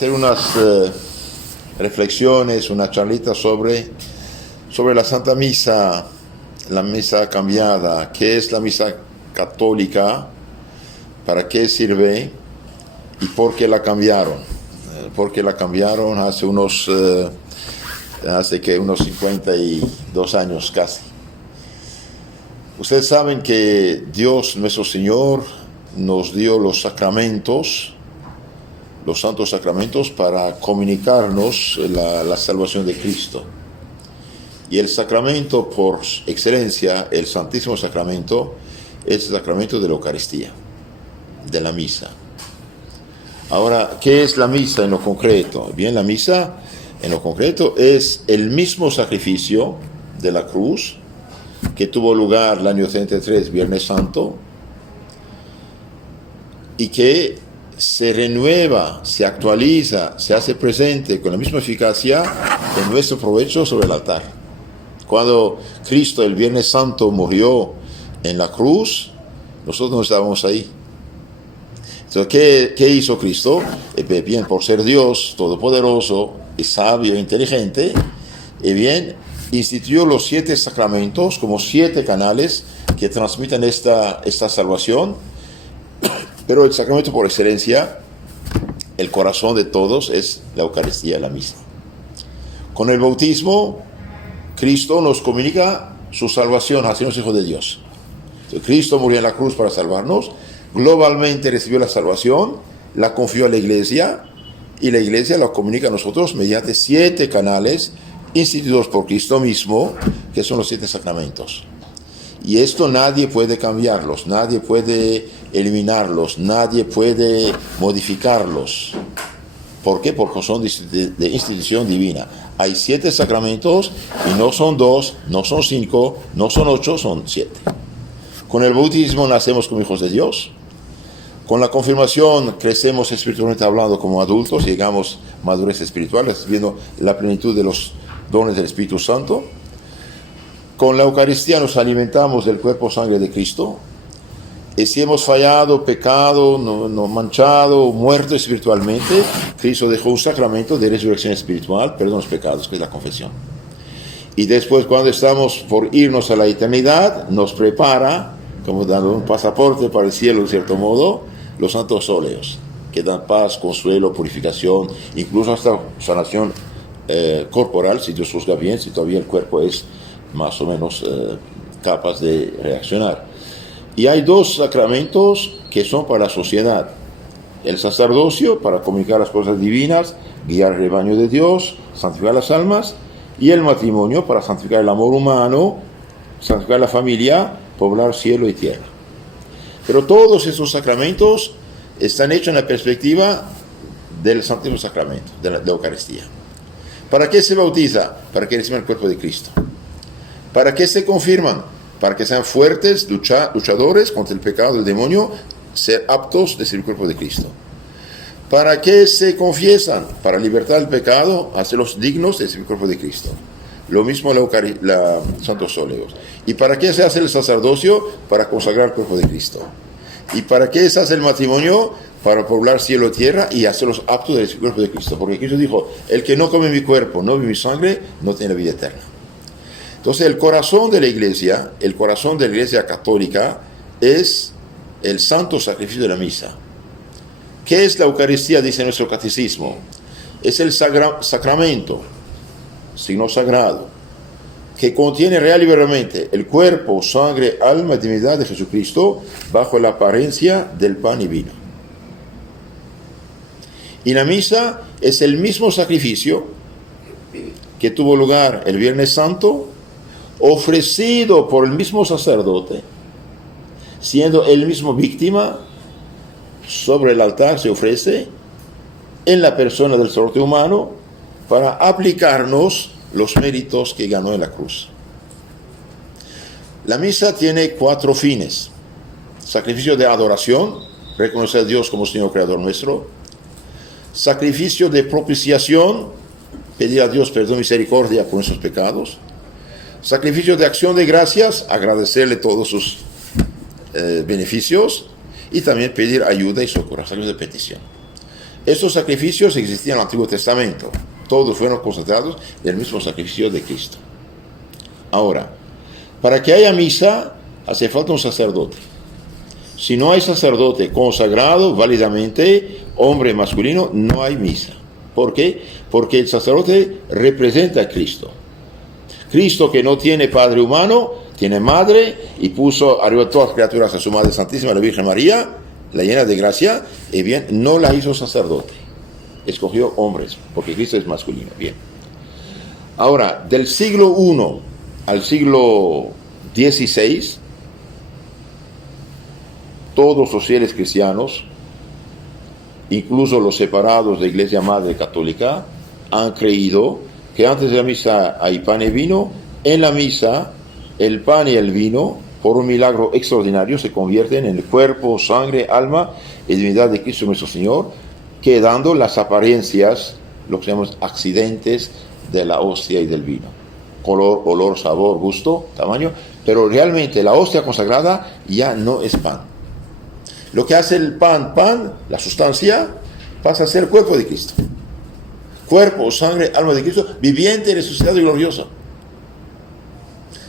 hacer unas reflexiones, una charlita sobre la Santa Misa, la misa cambiada. ¿Qué es la misa católica? ¿Para qué sirve? ¿Y por qué la cambiaron? ¿Por qué la cambiaron hace unos 52 años casi? Ustedes saben que Dios, nuestro Señor, nos dio los sacramentos, los santos sacramentos, para comunicarnos la salvación de Cristo. Y el sacramento por excelencia, el Santísimo Sacramento, es el sacramento de la Eucaristía, de la misa. Ahora, ¿qué es la misa en lo concreto? Bien, la misa en lo concreto es el mismo sacrificio de la cruz que tuvo lugar el año 33, Viernes Santo, y que se renueva, se actualiza, se hace presente con la misma eficacia en nuestro provecho sobre el altar. Cuando Cristo el Viernes Santo murió en la cruz, nosotros no estábamos ahí. Entonces, ¿qué hizo Cristo? Bien, por ser Dios todopoderoso y sabio e inteligente, bien, instituyó los 7 sacramentos como 7 canales que transmiten esta salvación. Pero el sacramento por excelencia, el corazón de todos, es la Eucaristía, la misa. Con el bautismo, Cristo nos comunica su salvación, hacernos hijos de Dios. Entonces, Cristo murió en la cruz para salvarnos, globalmente recibió la salvación, la confió a la Iglesia, y la Iglesia la comunica a nosotros mediante 7 canales instituidos por Cristo mismo, que son los 7 sacramentos. Y esto nadie puede cambiarlos, nadie puede eliminarlos, nadie puede modificarlos. ¿Por qué? Porque son de institución divina. Hay 7 sacramentos y no son 2, no son 5, no son 8, son 7. Con el bautismo nacemos como hijos de Dios. Con la confirmación crecemos espiritualmente hablando como adultos, llegamos a madurez espiritual, recibiendo la plenitud de los dones del Espíritu Santo. Con la Eucaristía nos alimentamos del cuerpo y sangre de Cristo. Y si hemos fallado, pecado, no manchado, muerto espiritualmente, Cristo dejó un sacramento de resurrección espiritual, perdón los pecados, que es la confesión. Y después, cuando estamos por irnos a la eternidad, nos prepara, como dando un pasaporte para el cielo, de cierto modo, los santos óleos, que dan paz, consuelo, purificación, incluso hasta sanación corporal, si Dios juzga bien, si todavía el cuerpo es más o menos capaz de reaccionar. Y hay 2 sacramentos que son para la sociedad: el sacerdocio, para comunicar las cosas divinas, guiar el rebaño de Dios, santificar las almas, y el matrimonio, para santificar el amor humano, santificar la familia, poblar cielo y tierra. Pero todos esos sacramentos están hechos en la perspectiva del Santísimo Sacramento, de la Eucaristía. ¿Para qué se bautiza? Para que reciban el cuerpo de Cristo. ¿Para qué se confirman? Para que sean fuertes, luchadores contra el pecado del demonio, ser aptos de ser el cuerpo de Cristo. ¿Para qué se confiesan? Para libertar el pecado, hacerlos dignos de ser el cuerpo de Cristo. Lo mismo los santos óleos. ¿Y para qué se hace el sacerdocio? Para consagrar el cuerpo de Cristo. ¿Y para qué se hace el matrimonio? Para poblar cielo y tierra y hacerlos aptos de ser el cuerpo de Cristo. Porque Cristo dijo: el que no come mi cuerpo, no bebe mi sangre, no tiene vida eterna. Entonces, el corazón de la Iglesia católica, es el santo sacrificio de la misa. ¿Qué es la Eucaristía? Dice nuestro catecismo. Es el sacramento, signo sagrado, que contiene real y verdaderamente el cuerpo, sangre, alma y divinidad de Jesucristo bajo la apariencia del pan y vino. Y la misa es el mismo sacrificio que tuvo lugar el Viernes Santo, ofrecido por el mismo sacerdote, siendo él mismo víctima. Sobre el altar se ofrece en la persona del sacerdote humano para aplicarnos los méritos que ganó en la cruz. La misa tiene 4 fines: sacrificio de adoración, reconocer a Dios como Señor Creador nuestro; sacrificio de propiciación, pedir a Dios perdón y misericordia por nuestros pecados; sacrificio de acción de gracias, agradecerle todos sus beneficios; y también pedir ayuda y socorro, sacrificio de petición. Estos sacrificios existían en el Antiguo Testamento. Todos fueron concentrados en el mismo sacrificio de Cristo. Ahora, para que haya misa, hace falta un sacerdote. Si no hay sacerdote consagrado válidamente, hombre masculino, no hay misa. ¿Por qué? Porque el sacerdote representa a Cristo. Cristo, que no tiene padre humano, tiene madre, y puso arriba de todas las criaturas a su Madre Santísima, la Virgen María, la llena de gracia, y bien, no la hizo sacerdote. Escogió hombres, porque Cristo es masculino. Bien. Ahora, del siglo I al siglo XVI, todos los fieles cristianos, incluso los separados de la Iglesia Madre Católica, han creído que antes de la misa hay pan y vino. En la misa, el pan y el vino, por un milagro extraordinario, se convierten en el cuerpo, sangre, alma y divinidad de Cristo nuestro Señor, quedando las apariencias, lo que llamamos accidentes de la hostia y del vino. Color, olor, sabor, gusto, tamaño, pero realmente la hostia consagrada ya no es pan. Lo que hace el pan, la sustancia, pasa a ser el cuerpo de Cristo. Cuerpo, sangre, alma de Cristo, viviente, resucitado y glorioso.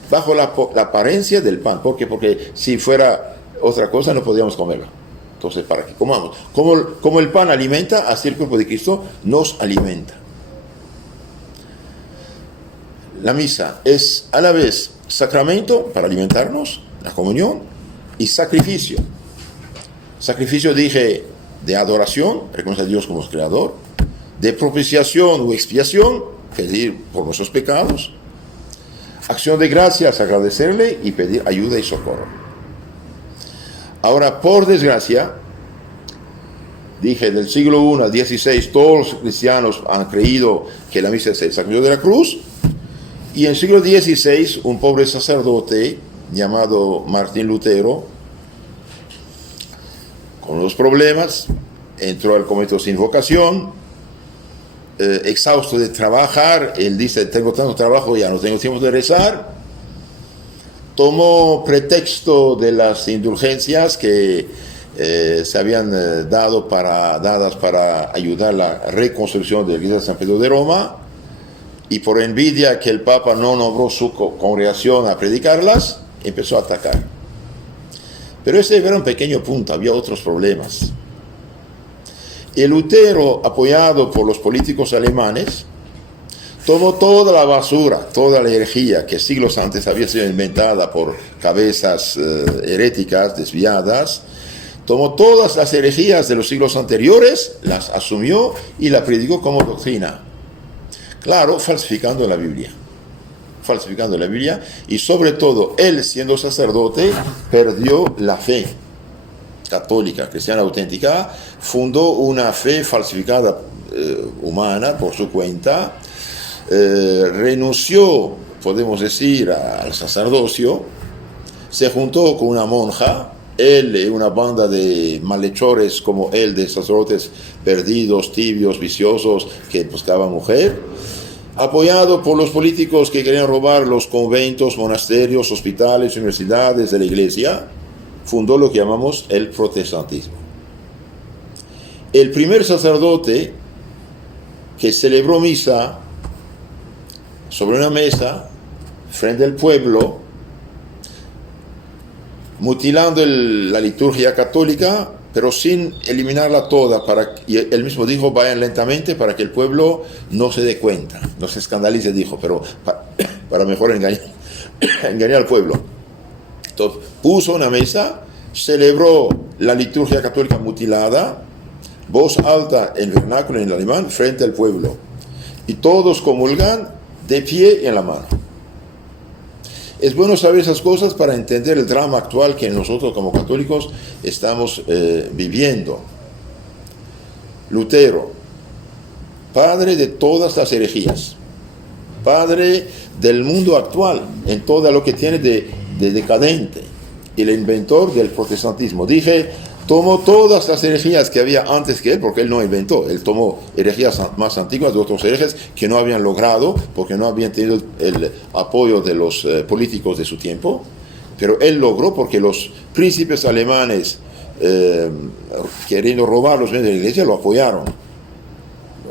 Bajo la apariencia del pan. ¿Por qué? Porque si fuera otra cosa no podríamos comerla. Entonces, para que comamos. Como el pan alimenta, así el cuerpo de Cristo nos alimenta. La misa es a la vez sacramento para alimentarnos, la comunión, y sacrificio. Sacrificio, dije, de adoración, reconocer a Dios como creador, de propiciación o expiación, pedir por nuestros pecados, acción de gracias, agradecerle y pedir ayuda y socorro. Ahora, por desgracia, dije, del siglo I al XVI, todos los cristianos han creído que la misa es el sacrificio de la cruz, y en el siglo XVI, un pobre sacerdote llamado Martín Lutero, con los problemas, entró al convento sin vocación, exhausto de trabajar. Él dice, tengo tanto trabajo, ya no tengo tiempo de rezar. Tomó pretexto de las indulgencias que se habían dadas para ayudar a la reconstrucción de la iglesia de San Pedro de Roma, y por envidia que el Papa no nombró su congregación a predicarlas, empezó a atacar. Pero ese era un pequeño punto, había otros problemas. El Lutero, apoyado por los políticos alemanes, tomó toda la basura, toda la herejía que siglos antes había sido inventada por cabezas heréticas, desviadas, tomó todas las herejías de los siglos anteriores, las asumió y la predicó como doctrina. Claro, falsificando la Biblia, y sobre todo, él siendo sacerdote, perdió la fe católica, cristiana auténtica, fundó una fe falsificada humana por su cuenta, renunció, podemos decir, al sacerdocio, se juntó con una monja, él y una banda de malhechores como él, de sacerdotes perdidos, tibios, viciosos, que buscaban mujer, apoyado por los políticos que querían robar los conventos, monasterios, hospitales, universidades de la iglesia, fundó lo que llamamos el protestantismo. El primer sacerdote que celebró misa sobre una mesa frente al pueblo, mutilando la liturgia católica, pero sin eliminarla toda, y él mismo dijo, vayan lentamente para que el pueblo no se dé cuenta, no se escandalice, dijo, pero para mejor engañar al pueblo. Entonces, puso una mesa, celebró la liturgia católica mutilada, voz alta en vernáculo en alemán, frente al pueblo, y todos comulgan de pie y en la mano. Es bueno saber esas cosas para entender el drama actual que nosotros como católicos estamos viviendo. Lutero, padre de todas las herejías, padre del mundo actual, en todo lo que tiene de decadente, y el inventor del protestantismo. Dije, tomó todas las herejías que había antes que él, porque él no inventó, él tomó herejías más antiguas de otros herejes que no habían logrado, porque no habían tenido el apoyo de los políticos de su tiempo, pero él logró porque los príncipes alemanes, queriendo robar los bienes de la iglesia, lo apoyaron.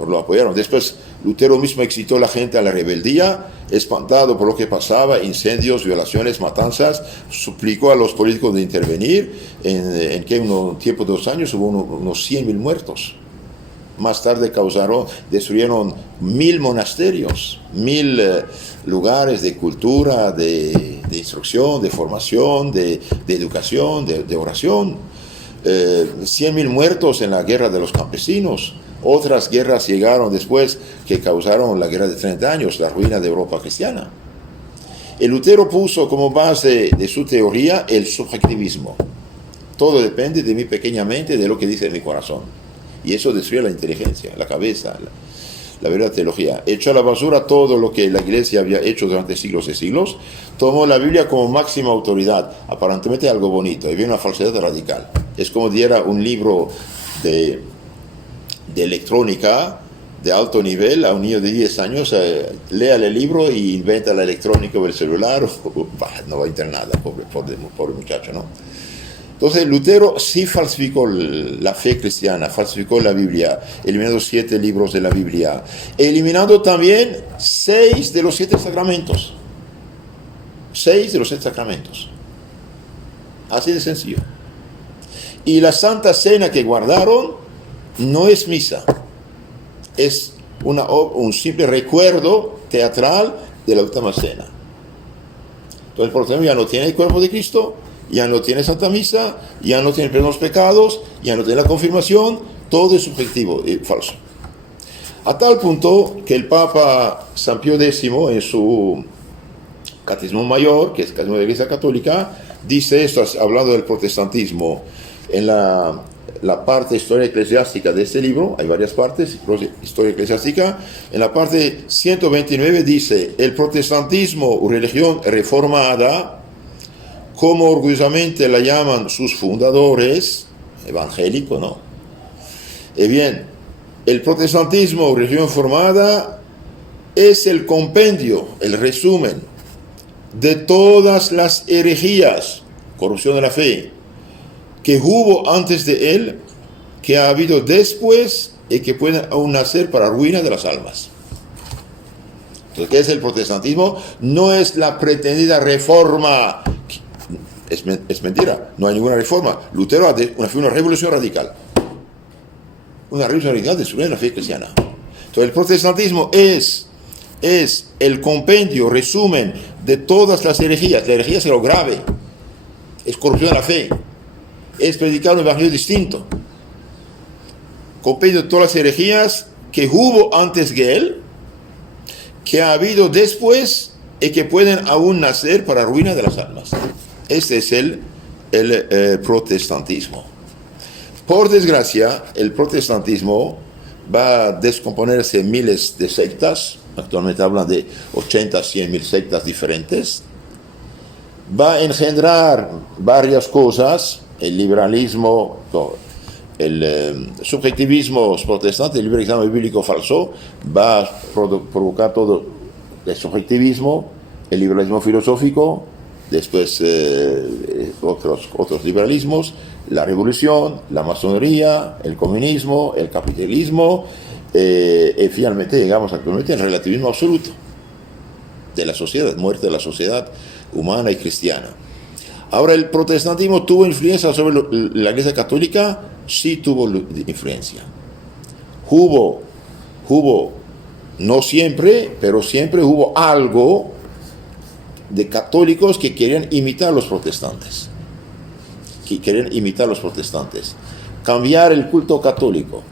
lo apoyaron. Después Lutero mismo excitó a la gente a la rebeldía, espantado por lo que pasaba, incendios, violaciones, matanzas, suplicó a los políticos de intervenir, en que en un tiempo de 2 años hubo unos 100.000 muertos. Más tarde destruyeron 1.000 monasterios, 1.000 lugares de cultura, de instrucción, de formación, de educación, de oración. 100.000 muertos en la guerra de los campesinos. Otras guerras llegaron después que causaron la guerra de 30 años, la ruina de Europa cristiana. El Lutero puso como base de su teoría el subjetivismo. Todo depende de mi pequeña mente, de lo que dice mi corazón. Y eso destruye la inteligencia, la cabeza, la verdadera teología. Echó a la basura todo lo que la Iglesia había hecho durante siglos y siglos. Tomó la Biblia como máxima autoridad, aparentemente algo bonito. Y había una falsedad radical. Es como diera un libro de electrónica de alto nivel a un niño de 10 años, léale el libro y inventa la electrónica o el celular, no va a entender nada, pobre muchacho, ¿no? Entonces Lutero sí falsificó la fe cristiana, falsificó la Biblia, eliminando 7 libros de la Biblia, eliminando también 6 de los 7 sacramentos. 6 de los 7 sacramentos. Así de sencillo. Y la Santa Cena que guardaron no es misa, es un simple recuerdo teatral de la última cena. Entonces, por ejemplo, ya no tiene el cuerpo de Cristo, ya no tiene Santa Misa, ya no tiene perdón de los pecados, ya no tiene la confirmación, todo es subjetivo y falso. A tal punto que el Papa San Pío X, en su Catecismo Mayor, que es el Catecismo de la Iglesia Católica, dice esto, hablando del protestantismo, en la parte historia eclesiástica de este libro, hay varias partes, historia eclesiástica, en la parte 129 dice: el protestantismo, religión reformada, como orgullosamente la llaman sus fundadores, evangélico, ¿no? Bien, el protestantismo, religión formada, es el compendio, el resumen de todas las herejías, corrupción de la fe, que hubo antes de él, que ha habido después y que pueden aún nacer para ruina de las almas. Entonces, ¿qué es el protestantismo? No es la pretendida reforma. Es mentira, no hay ninguna reforma. Lutero fue una revolución radical. Una revolución radical destruye la fe cristiana. Entonces el protestantismo es el compendio, resumen de todas las herejías. La herejía es lo grave, es corrupción de la fe, es predicar un evangelio distinto. Compendio de todas las herejías que hubo antes de él, que ha habido después y que pueden aún nacer para ruina de las almas. Este es el protestantismo. Por desgracia, el protestantismo va a descomponerse en miles de sectas. Actualmente hablan de 80, 100.000 sectas diferentes. Va a engendrar varias cosas: el liberalismo, el subjetivismo protestante, el liberalismo bíblico falso, va a provocar todo el subjetivismo, el liberalismo filosófico, después otros liberalismos, la revolución, la masonería, el comunismo, el capitalismo, y finalmente llegamos actualmente al relativismo absoluto de la sociedad, muerte de la sociedad humana y cristiana. Ahora, ¿el protestantismo tuvo influencia sobre la Iglesia Católica? Sí tuvo influencia. Hubo, no siempre, pero siempre hubo algo de católicos que querían imitar a los protestantes. Cambiar el culto católico,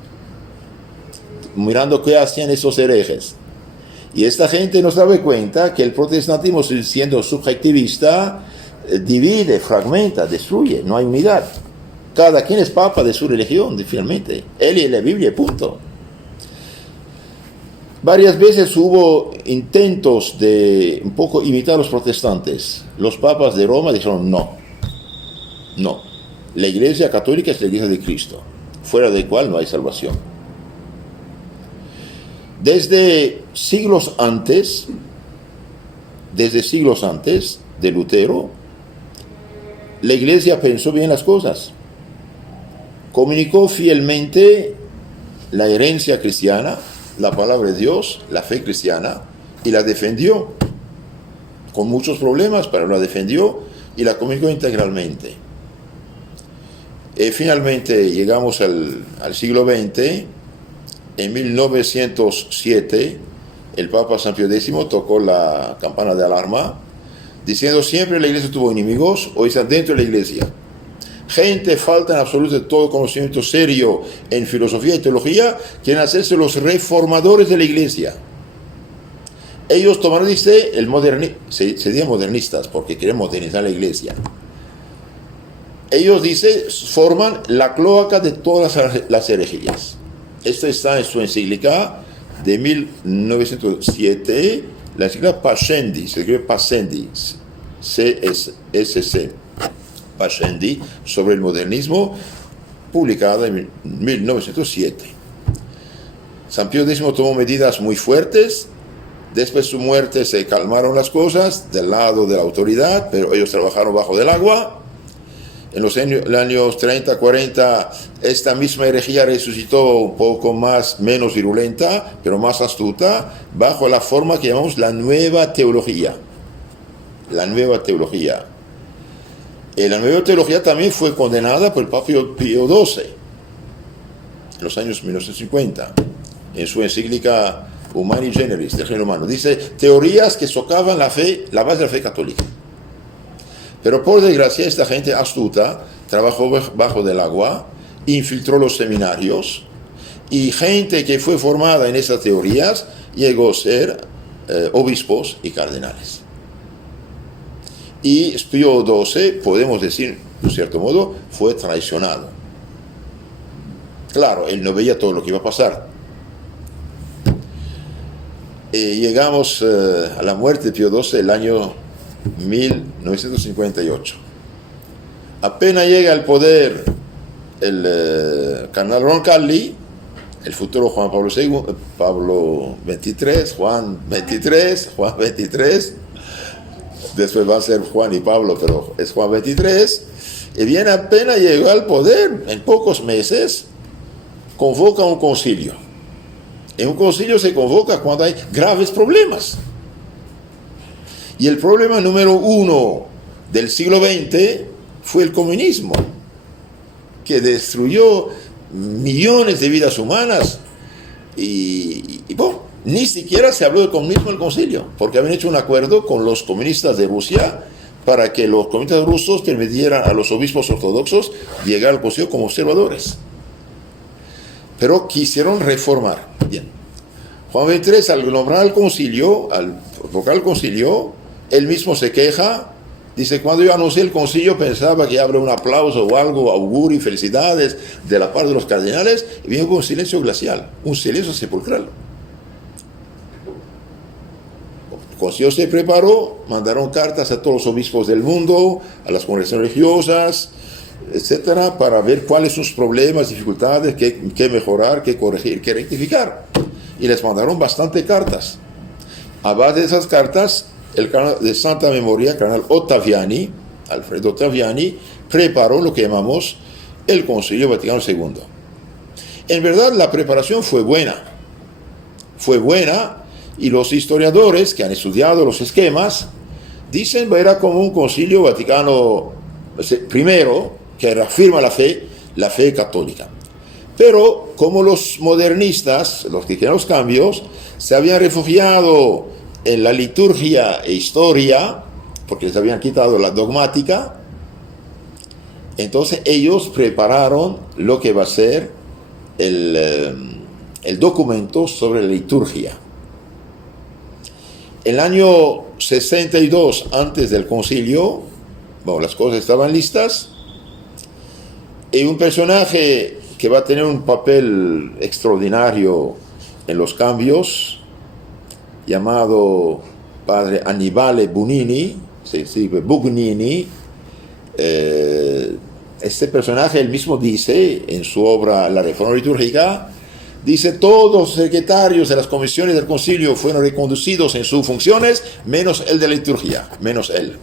mirando qué hacían esos herejes. Y esta gente no se da cuenta que el protestantismo, siendo subjetivista, divide, fragmenta, destruye, no hay unidad. Cada quien es papa de su religión, finalmente. Él y la Biblia, punto. Varias veces hubo intentos de un poco imitar a los protestantes. Los papas de Roma dijeron no. La Iglesia Católica es la Iglesia de Cristo, fuera de cual no hay salvación. Desde siglos antes de Lutero, la Iglesia pensó bien las cosas. Comunicó fielmente la herencia cristiana, la palabra de Dios, la fe cristiana, y la defendió, con muchos problemas, pero la defendió y la comunicó integralmente. Finalmente llegamos al siglo XX. En 1907, el Papa San Pío X tocó la campana de alarma, diciendo: siempre la Iglesia tuvo enemigos, hoy están dentro de la Iglesia. Gente falta en absoluto de todo conocimiento serio en filosofía y teología, quieren hacerse los reformadores de la Iglesia. Ellos tomaron, dice, se dirían modernistas, porque quieren modernizar la Iglesia. Ellos, dice, forman la cloaca de todas las herejías. Esto está en su encíclica de 1907, la encíclica Pascendi, se escribe Pascendi, CSC, Pascendi, sobre el modernismo, publicada en 1907. San Pío X tomó medidas muy fuertes. Después de su muerte se calmaron las cosas del lado de la autoridad, pero ellos trabajaron bajo del agua. En los años 30, 40, esta misma herejía resucitó un poco menos virulenta, pero más astuta, bajo la forma que llamamos la nueva teología. La nueva teología. La nueva teología también fue condenada por el Papa Pío XII en los años 1950, en su encíclica Humani Generis, del género humano. Dice: teorías que socavan la fe, la base de la fe católica. Pero por desgracia, esta gente astuta trabajó bajo del agua, infiltró los seminarios, y gente que fue formada en esas teorías llegó a ser obispos y cardenales. Y Pío XII, podemos decir, de cierto modo, fue traicionado. Claro, él no veía todo lo que iba a pasar. Llegamos a la muerte de Pío XII el año 1958. Apenas llega al poder el cardenal Roncalli, el futuro Juan Pablo II, Juan XXIII, después va a ser Juan y Pablo, pero es Juan XXIII, y bien apenas llegó al poder, en pocos meses, convoca un concilio. En un concilio se convoca cuando hay graves problemas. Y el problema número uno del siglo XX fue el comunismo, que destruyó millones de vidas humanas. Y bueno, ni siquiera se habló de comunismo en el concilio, porque habían hecho un acuerdo con los comunistas de Rusia para que los comunistas rusos permitieran a los obispos ortodoxos llegar al concilio como observadores. Pero quisieron reformar. Bien. Juan XXIII, al nombrar al concilio, al provocar el concilio, él mismo se queja, dice: cuando yo anuncié el concilio pensaba que habría un aplauso o algo, augurio y felicidades de la parte de los cardenales, y vino con un silencio glacial, un silencio sepulcral. El concilio se preparó, mandaron cartas a todos los obispos del mundo, a las congregaciones religiosas, etcétera, para ver cuáles son sus problemas, dificultades, qué mejorar, qué corregir, qué rectificar. Y les mandaron bastante cartas. A base de esas cartas, el cardenal de santa memoria, el cardenal Ottaviani, Alfredo Ottaviani, preparó lo que llamamos el Concilio Vaticano II. En verdad, la preparación fue buena, y los historiadores que han estudiado los esquemas dicen que era como un Concilio Vaticano primero, que reafirma la fe católica. Pero como los modernistas, los que quieren los cambios, se habían refugiado en la liturgia e historia, porque les habían quitado la dogmática, entonces ellos prepararon lo que va a ser el documento sobre la liturgia. El año 62, antes del concilio, bueno, las cosas estaban listas, y un personaje que va a tener un papel extraordinario en los cambios, llamado padre Annibale Bugnini, se escribe Bugnini. Este personaje, él mismo dice en su obra La Reforma Litúrgica, dice: todos los secretarios de las comisiones del concilio fueron reconducidos en sus funciones, menos el de la liturgia, menos él.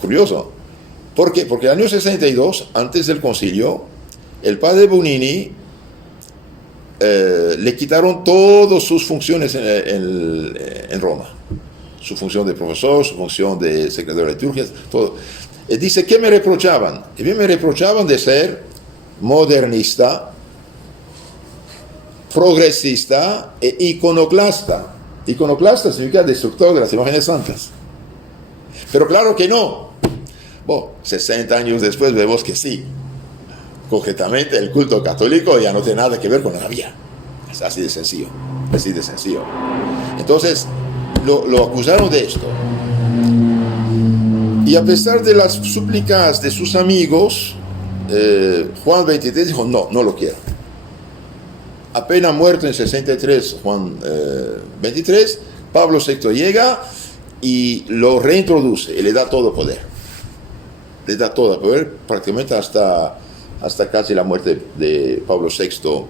Curioso. ¿Por qué? Porque en el año 62, antes del concilio, el padre Bugnini le quitaron todas sus funciones en Roma. Su función de profesor, su función de secretario de liturgias, todo. Dice, ¿qué me reprochaban? Y bien me reprochaban de ser modernista, progresista e iconoclasta. Iconoclasta significa destructor de las imágenes santas. Pero claro que no. Bueno, 60 años después vemos que sí. Concretamente el culto católico ya no tiene nada que ver con la Biblia. Es así de sencillo. Así de sencillo. Entonces, lo acusaron de esto. Y a pesar de las súplicas de sus amigos, Juan 23 dijo, no lo quiero. Apenas muerto en 63, Juan 23, Pablo VI llega y lo reintroduce y le da todo poder. Le da todo poder prácticamente hasta casi la muerte de Pablo VI.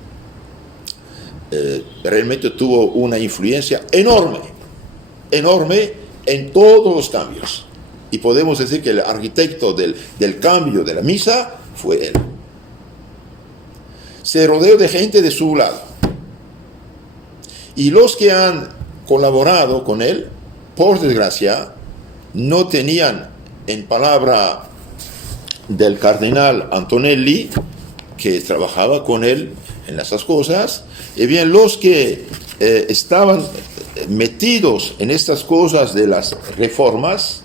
Realmente tuvo una influencia enorme en todos los cambios. Y podemos decir que el arquitecto del cambio de la misa fue él. Se rodeó de gente de su lado. Y los que han colaborado con él, por desgracia, no tenían, en palabra del cardenal Antonelli, que trabajaba con él en esas cosas, y bien los que estaban metidos en estas cosas de las reformas,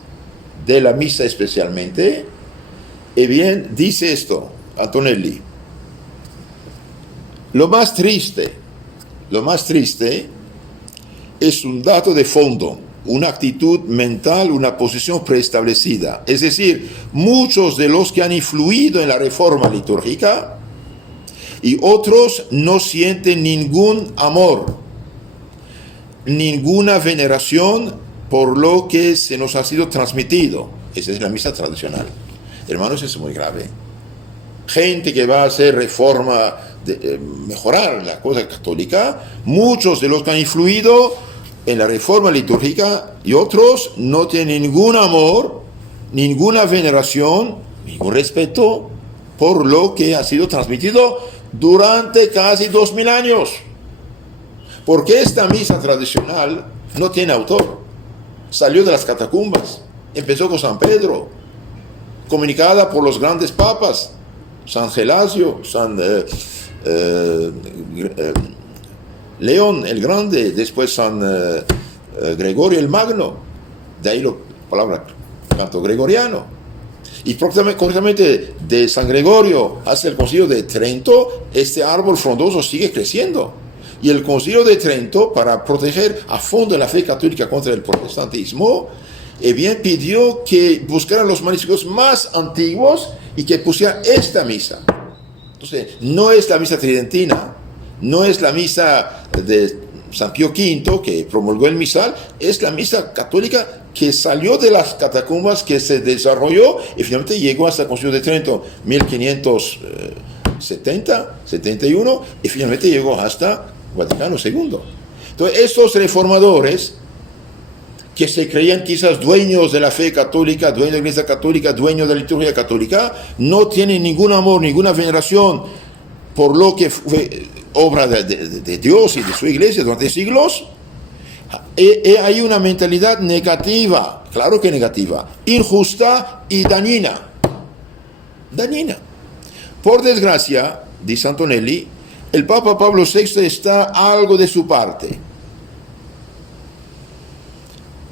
de la misa especialmente, y bien dice esto, Antonelli, lo más triste es un dato de fondo, una actitud mental, una posición preestablecida. Es decir, muchos de los que han influido en la reforma litúrgica y otros no sienten ningún amor, ninguna veneración por lo que se nos ha sido transmitido. Esa es la misa tradicional. Hermanos, eso es muy grave. Gente que va a hacer reforma, mejorar la cosa católica, muchos de los que han influido en la reforma litúrgica y otros no tienen ningún amor, ninguna veneración, ningún respeto por lo que ha sido transmitido durante casi 2000 años. Porque esta misa tradicional no tiene autor. Salió de las catacumbas, empezó con San Pedro, comunicada por los grandes papas, San Gelasio, San León el Grande, después San Gregorio el Magno, de ahí la palabra canto gregoriano. Y concretamente de San Gregorio hasta el Concilio de Trento, este árbol frondoso sigue creciendo. Y el Concilio de Trento, para proteger a fondo la fe católica contra el protestantismo, bien pidió que buscaran los manuscritos más antiguos y que pusieran esta misa. Entonces, no es la misa tridentina, no es la misa de San Pío V que promulgó el misal, es la misa católica que salió de las catacumbas, que se desarrolló y finalmente llegó hasta el Concilio de Trento, 1570, 71, y finalmente llegó hasta Vaticano II. Entonces, estos reformadores que se creían quizás dueños de la fe católica, dueños de la Iglesia católica, dueños de la liturgia católica, no tienen ningún amor, ninguna veneración por lo que fue obra de Dios y de su Iglesia durante siglos. Hay una mentalidad negativa, claro que negativa, injusta y dañina. Dañina. Por desgracia, dice Antonelli, el Papa Pablo VI está algo de su parte.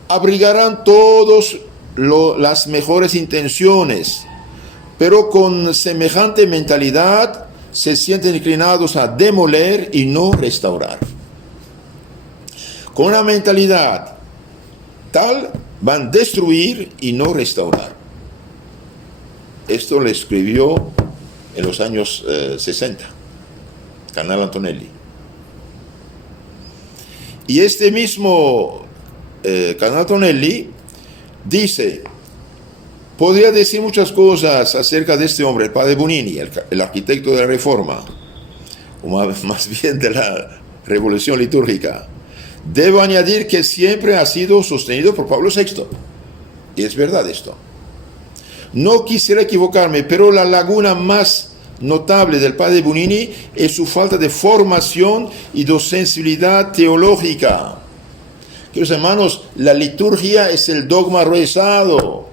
Abrigarán todos las mejores intenciones, pero con semejante mentalidad se sienten inclinados a demoler y no restaurar. Con una mentalidad tal van a destruir y no restaurar. Esto lo escribió en los años 60, Cardenal Antonelli. Y este mismo Cardenal Antonelli dice, podría decir muchas cosas acerca de este hombre, el padre Bonini, el arquitecto de la Reforma, o más bien de la revolución litúrgica. Debo añadir que siempre ha sido sostenido por Pablo VI. Y es verdad esto. No quisiera equivocarme, pero la laguna más notable del padre Bunini es su falta de formación y de sensibilidad teológica. Queridos hermanos, la liturgia es el dogma rezado.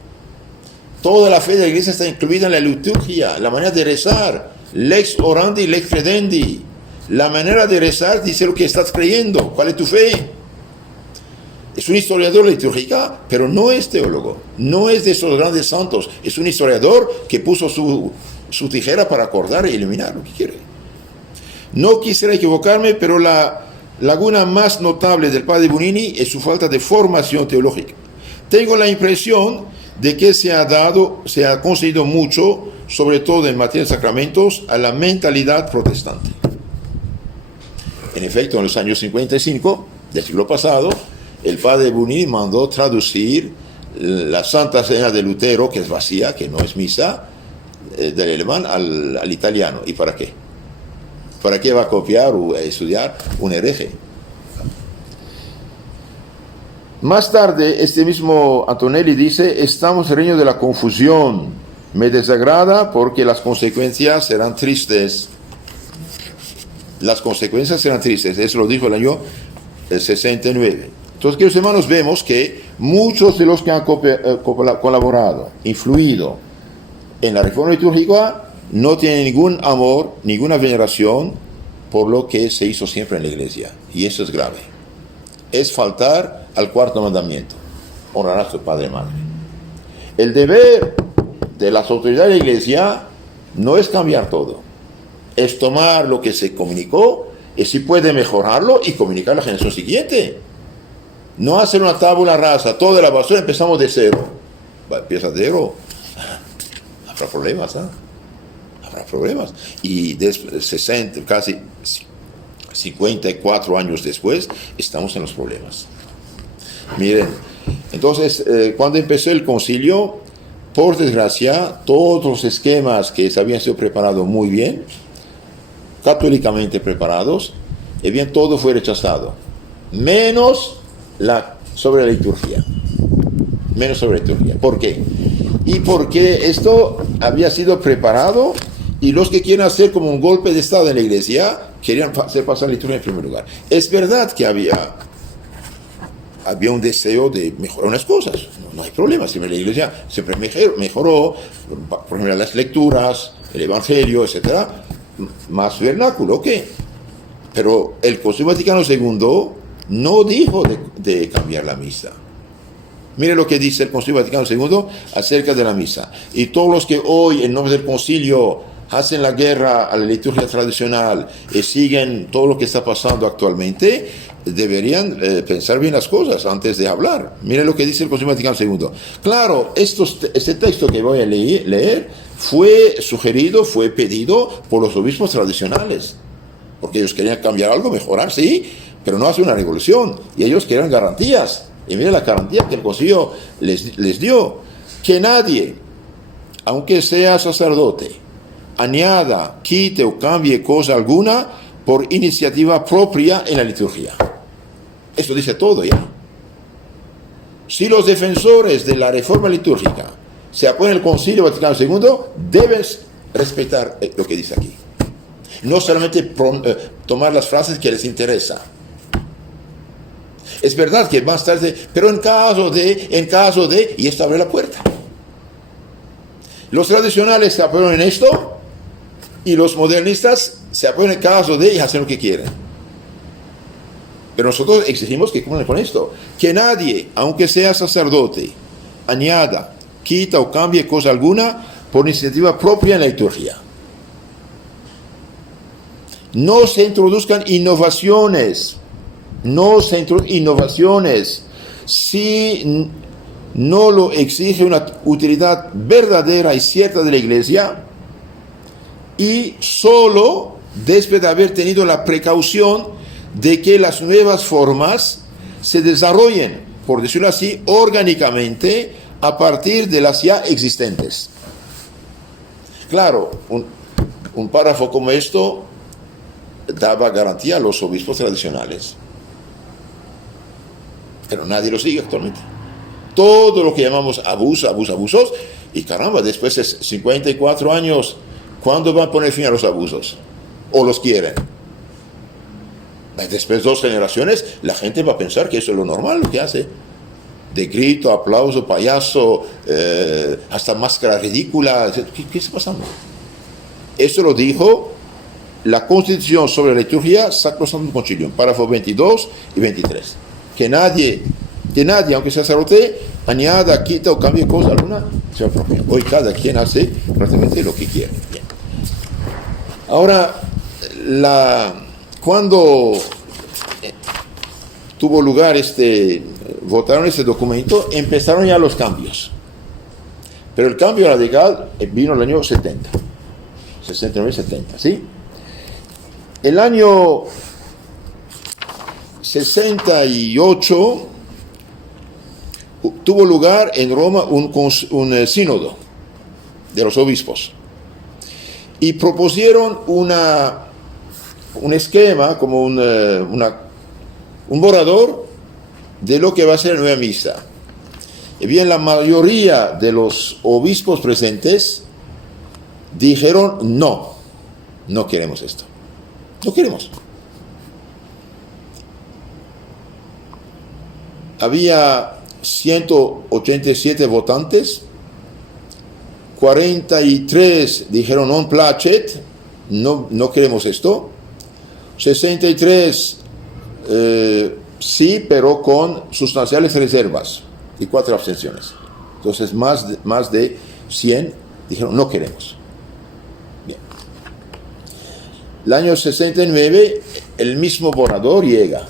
Toda la fe de la iglesia está incluida en la liturgia, la manera de rezar, lex orandi, lex credendi. La manera de rezar dice lo que estás creyendo, cuál es tu fe. Es un historiador litúrgica, pero no es teólogo, no es de esos grandes santos, es un historiador que puso su tijera para acordar y eliminar lo que quiere. No quisiera equivocarme, pero la laguna más notable del padre Bunini es su falta de formación teológica. Tengo la impresión de que se ha concedido mucho, sobre todo en materia de sacramentos, a la mentalidad protestante. En efecto, en los años 55 del siglo pasado, el padre Bunini mandó traducir la Santa Cena de Lutero, que es vacía, que no es misa, del alemán al italiano. ¿Y para qué? ¿Para qué va a copiar o estudiar un hereje? Más tarde, este mismo Antonelli dice: estamos en el reino de la confusión. Me desagrada porque las consecuencias serán tristes. Las consecuencias serán tristes. Eso lo dijo el año 69. Entonces, queridos hermanos, vemos que muchos de los que han colaborado, influido en la reforma litúrgica, no tienen ningún amor, ninguna veneración por lo que se hizo siempre en la iglesia. Y eso es grave. Es faltar al cuarto mandamiento: honrar a tu padre y madre. El deber de las autoridades de la iglesia no es cambiar todo, es tomar lo que se comunicó y si puede mejorarlo y comunicar a la generación siguiente. No hacer una tabula rasa, toda la basura, empezamos de cero. Empieza de cero, habrá problemas, ¿eh? Habrá problemas. Y después, 60, casi 54 años después, estamos en los problemas. Miren, entonces, cuando empezó el concilio, por desgracia, todos los esquemas que se habían sido preparados muy bien, católicamente preparados, y bien, todo fue rechazado. Menos sobre la liturgia. Menos sobre la liturgia. ¿Por qué? Y porque esto había sido preparado y los que quieren hacer como un golpe de estado en la iglesia querían hacer pasar la liturgia en primer lugar. Es verdad que había un deseo de mejorar unas cosas. No hay problema. Siempre la iglesia siempre mejoró, por ejemplo, las lecturas, el evangelio, etc. Más vernáculo, ¿ok? Pero el Concilio Vaticano II no dijo de cambiar la misa. Mire lo que dice el Concilio Vaticano II acerca de la misa. Y todos los que hoy, en nombre del concilio, hacen la guerra a la liturgia tradicional y siguen todo lo que está pasando actualmente, deberían pensar bien las cosas antes de hablar. Mire lo que dice el Concilio Vaticano II. Claro, este texto que voy a leer fue sugerido, fue pedido por los obispos tradicionales, porque ellos querían cambiar algo, mejorar, sí, pero no hacer una revolución, y ellos querían garantías. Y mire la garantía que el concilio les dio: que nadie, aunque sea sacerdote, añada, quite o cambie cosa alguna por iniciativa propia en la liturgia. Esto dice todo ya. Si los defensores de la reforma litúrgica se apoyan al Concilio Vaticano II, deben respetar lo que dice aquí. No solamente tomar las frases que les interesan. Es verdad que más tarde, pero en caso de, y esto abre la puerta. Los tradicionales se apoyan en esto, y los modernistas se apoyan en caso de y hacen lo que quieren. Pero nosotros exigimos que cumplan con esto: que nadie, aunque sea sacerdote, añada, quita o cambie cosa alguna por iniciativa propia en la liturgia. No se introduzcan innovaciones. Si no lo exige una utilidad verdadera y cierta de la iglesia, y solo después de haber tenido la precaución de que las nuevas formas se desarrollen, por decirlo así, orgánicamente a partir de las ya existentes. Claro, un párrafo como esto daba garantía a los obispos tradicionales, pero nadie lo sigue actualmente. Todo lo que llamamos abusos, y caramba, después de 54 años ¿Cuándo van a poner fin a los abusos? ¿O los quieren? Después de 2 generaciones, la gente va a pensar que eso es lo normal, lo que hace. De grito, aplauso, payaso, hasta máscara ridícula. ¿Qué está pasando? Eso lo dijo la Constitución sobre la liturgia Sacrosanctum Concilium, párrafos 22 y 23. Que nadie, aunque sea sacerdote, añada, quita o cambie cosa alguna, sea propio. Hoy cada quien hace prácticamente lo que quiere. Bien. Ahora, cuando tuvo lugar votaron este documento, empezaron ya los cambios. Pero el cambio radical vino en el año 70, 69-70, ¿sí? El año 68 tuvo lugar en Roma un sínodo de los obispos y propusieron un esquema, como un borrador de lo que va a ser la nueva misa. Y bien, la mayoría de los obispos presentes dijeron no queremos esto, no queremos. Había 187 votantes, 43 dijeron non placet, no queremos esto, 63 sí, pero con sustanciales reservas, y 4 abstenciones. Entonces más de 100 dijeron no queremos. Bien. El año 69 el mismo borrador llega,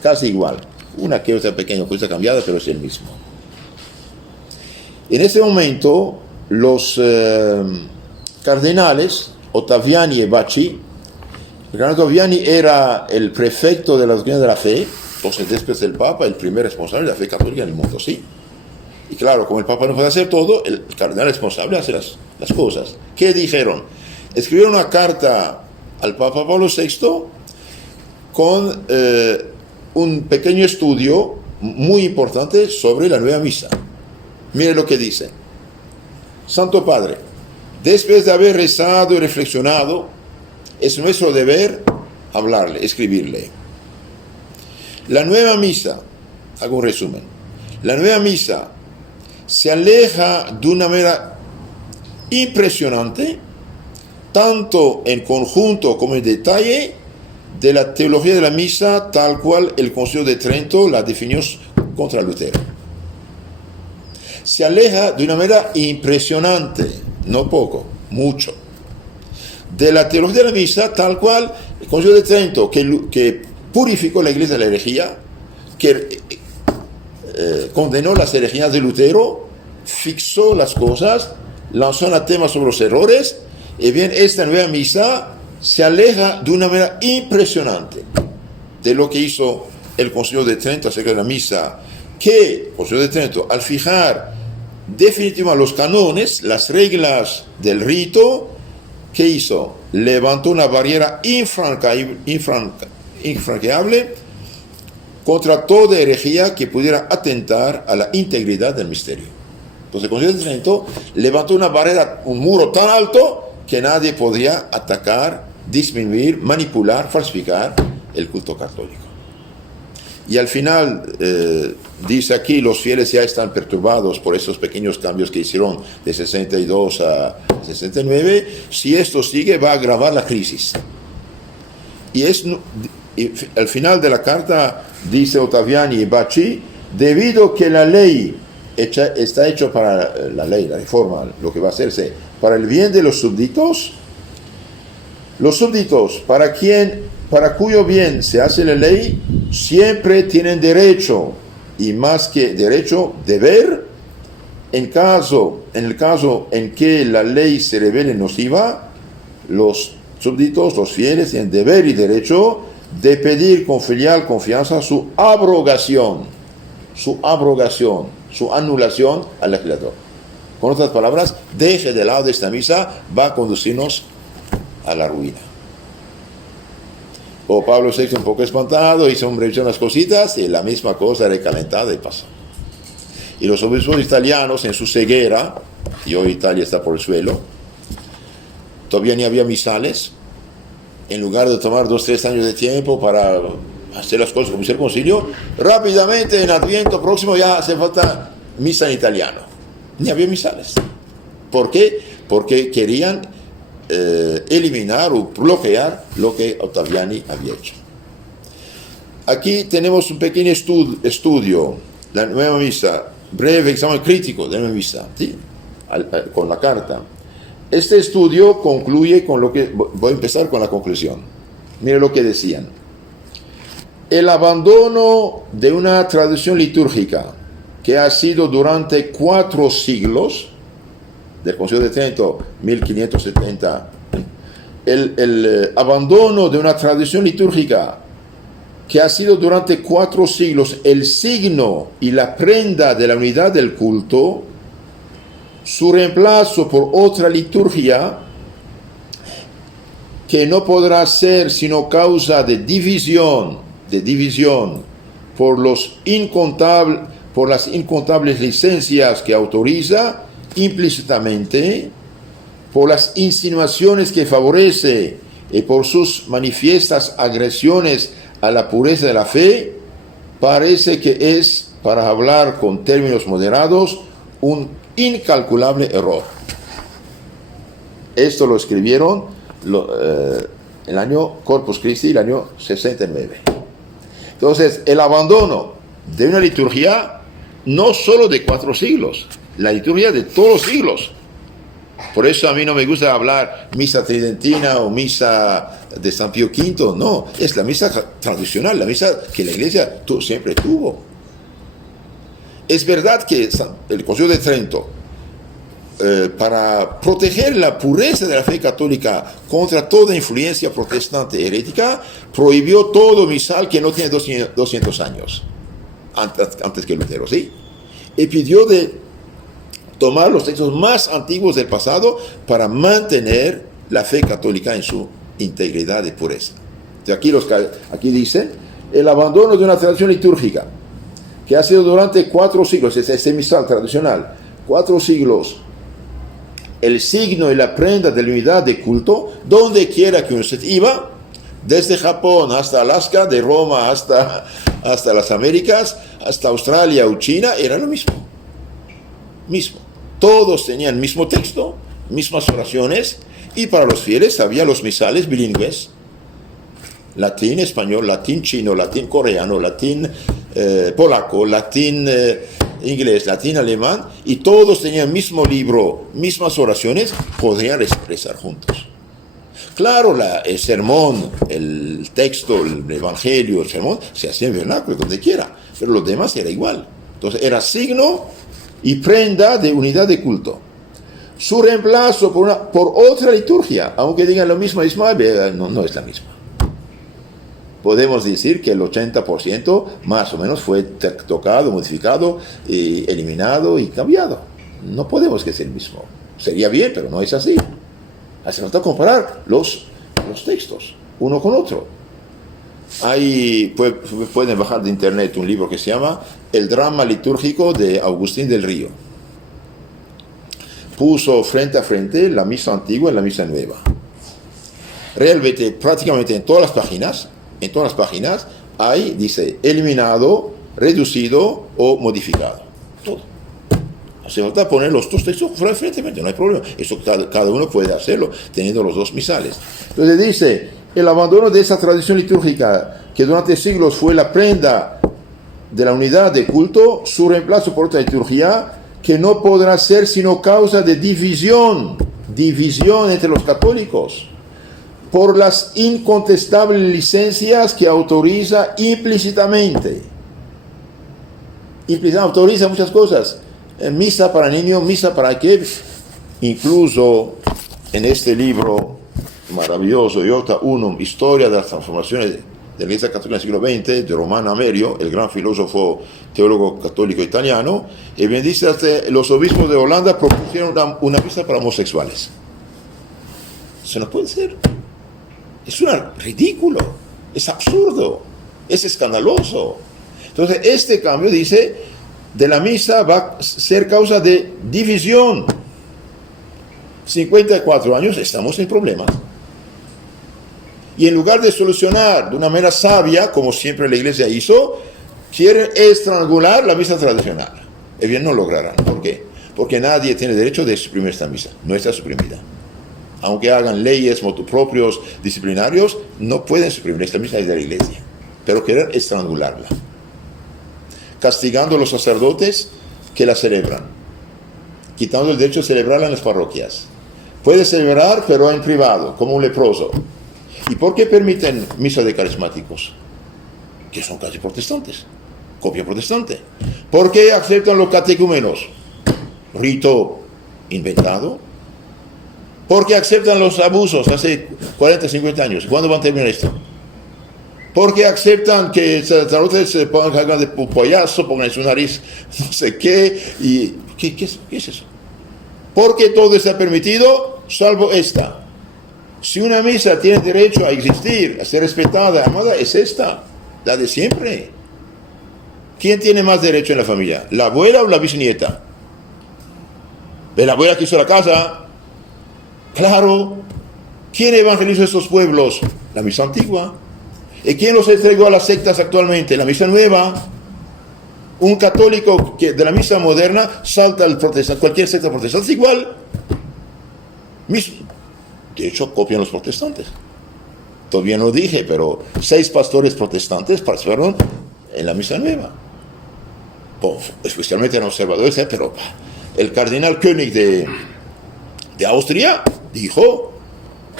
casi igual, una que otra pequeña cosa cambiada, pero es el mismo. En ese momento los cardenales Ottaviani y Bacci, el cardenal Ottaviani era el prefecto de la doctrina de la fe, entonces después del Papa el primer responsable de la fe católica en el mundo, ¿sí? Y claro, como el Papa no puede hacer todo, el cardenal responsable hace las cosas. ¿Qué dijeron? Escribieron una carta al Papa Pablo VI con un pequeño estudio muy importante sobre la nueva misa. Mire lo que dice. Santo Padre, después de haber rezado y reflexionado, es nuestro deber hablarle, escribirle. La nueva misa, hago un resumen, la nueva misa se aleja de una manera impresionante, tanto en conjunto como en detalle, de la teología de la misa tal cual el Concilio de Trento la definió contra Lutero. Se aleja de una manera impresionante, no poco, mucho, de la teología de la misa tal cual el Concilio de Trento, que purificó la Iglesia de la herejía, que condenó las herejías de Lutero, fixó las cosas, lanzó anatema sobre los errores, y bien, esta nueva misa se aleja de una manera impresionante de lo que hizo el Concilio de Trento acerca de la misa, que el Concilio de Trento, al fijar definitivamente los canones, las reglas del rito, ¿qué hizo? Levantó una barrera infranqueable contra toda herejía que pudiera atentar a la integridad del misterio. Entonces el Concilio de Trento levantó una barrera, un muro tan alto que nadie podría atacar, disminuir, manipular, falsificar el culto católico. Y al final, dice aquí, los fieles ya están perturbados por estos pequeños cambios que hicieron de 62 a 69. Si esto sigue, va a agravar la crisis. Y al final de la carta, dice Ottaviani y Bacci, debido que la ley está hecha para la reforma, lo que va a hacerse, para el bien de los súbditos, para cuyo bien se hace la ley, siempre tienen derecho, y más que derecho, deber, en el caso en que la ley se revele nociva, los súbditos, los fieles, tienen deber y derecho de pedir con filial confianza su abrogación, su anulación al legislador. Con otras palabras, deje de lado de esta misa, va a conducirnos a la ruina. O Pablo VI un poco espantado, hizo una revisión de las cositas y la misma cosa recalentada y pasó. Y los obispos italianos en su ceguera, y hoy Italia está por el suelo, todavía ni había misales. En lugar de tomar 2-3 años de tiempo para hacer las cosas como el concilio, rápidamente en Adviento próximo ya hace falta misa en italiano. Ni había misales. ¿Por qué? Porque querían eliminar o bloquear lo que Ottaviani había hecho. Aquí tenemos un pequeño estudio, la nueva misa, breve examen crítico de la nueva misa, ¿sí? Con la carta. Este estudio concluye con lo que... Voy a empezar con la conclusión. Mire lo que decían. El abandono de una tradición litúrgica que ha sido durante 4 siglos, del Concilio de Trento, 1570, el abandono de una tradición litúrgica que ha sido durante 4 siglos el signo y la prenda de la unidad del culto, su reemplazo por otra liturgia que no podrá ser sino causa de división por las incontables licencias que autoriza implícitamente, por las insinuaciones que favorece y por sus manifiestas agresiones a la pureza de la fe, parece que es, para hablar con términos moderados, un incalculable error. Esto lo escribieron el año Corpus Christi, el año 69. Entonces, el abandono de una liturgia no solo de 4 siglos, la liturgia de todos los siglos. Por eso a mí no me gusta hablar misa tridentina o misa de San Pío V, no, es la misa tradicional, la misa que la Iglesia siempre tuvo. Es verdad que el Concilio de Trento, para proteger la pureza de la fe católica contra toda influencia protestante herética, prohibió todo misal que no tiene 200 años, antes que Lutero, ¿sí? Y pidió de tomar los textos más antiguos del pasado para mantener la fe católica en su integridad y pureza. Entonces aquí dicen, el abandono de una tradición litúrgica que ha sido durante 4 siglos, este misal tradicional, 4 siglos, el signo y la prenda de la unidad de culto, donde quiera que usted iba, desde Japón hasta Alaska, de Roma hasta las Américas, hasta Australia o China, era lo mismo. Todos tenían el mismo texto, mismas oraciones, y para los fieles había los misales bilingües, latín, español, latín, chino, latín, coreano, latín, polaco, latín, inglés, latín, alemán, y todos tenían el mismo libro, mismas oraciones, podrían rezar juntos. Claro, el sermón, el texto, el evangelio, el sermón, se hacía en vernáculo, donde quiera, pero los demás era igual. Entonces era signo y prenda de unidad de culto. Su reemplazo por otra liturgia, aunque digan lo mismo, no es la misma. Podemos decir que el 80% más o menos fue tocado, modificado, eliminado y cambiado. No podemos decir el mismo. Sería bien, pero no es así. Hace falta comparar los textos, uno con otro. Pueden bajar de internet un libro que se llama El drama litúrgico de Agustín del Río. Puso frente a frente la misa antigua y la misa nueva. Realmente, prácticamente en todas las páginas hay, dice, eliminado, reducido o modificado. Todo. Hace falta poner los 2 textos frente, no hay problema. Eso cada uno puede hacerlo, teniendo los 2 misales. Entonces dice, el abandono de esa tradición litúrgica que durante siglos fue la prenda de la unidad de culto, su reemplazo por otra liturgia que no podrá ser sino causa de división entre los católicos, por las incontestables licencias que autoriza implícitamente. Autoriza muchas cosas. Misa para niños, misa para qué. Incluso en este libro maravilloso, Iota Unum, Historia de las Transformaciones de la Iglesia Católica del siglo XX, de Romano Amerio, el gran filósofo teólogo católico italiano, y bien dice, los obispos de Holanda propusieron una misa para homosexuales. Eso no puede ser. Es ridículo, es absurdo, es escandaloso. Entonces, este cambio dice, de la misa va a ser causa de división. 54 años estamos en problemas. Y en lugar de solucionar de una manera sabia, como siempre la iglesia hizo, quieren estrangular la misa tradicional. Y bien, no lograrán. ¿Por qué? Porque nadie tiene derecho de suprimir esta misa. No está suprimida. Aunque hagan leyes, motopropios, disciplinarios, no pueden suprimir esta misa de la iglesia. Pero quieren estrangularla. Castigando a los sacerdotes que la celebran. Quitando el derecho de celebrarla en las parroquias. Puede celebrar, pero en privado, como un leproso. ¿Y por qué permiten misa de carismáticos? Que son casi protestantes. Copia protestante. ¿Por qué aceptan los catecúmenos? Rito inventado. ¿Por qué aceptan los abusos hace 40, 50 años? ¿Cuándo van a terminar esto? ¿Por qué aceptan que sacerdotes se pongan de payaso, pongan en su nariz no sé qué? ¿Y qué es eso? Porque todo está permitido, salvo esta. Si una misa tiene derecho a existir, a ser respetada, amada, es esta, la de siempre. ¿Quién tiene más derecho en la familia? ¿La abuela o la bisnieta? ¿De la abuela que hizo la casa? Claro. ¿Quién evangelizó estos pueblos? La misa antigua. ¿Y quién los entregó a las sectas actualmente? La misa nueva. Un católico que de la misa moderna salta al protestante, cualquier secta protestante es igual. De hecho, copian los protestantes. Todavía no dije, pero 6 pastores protestantes participaron en la misa nueva. Especialmente en observadores, pero el cardenal König de Austria dijo: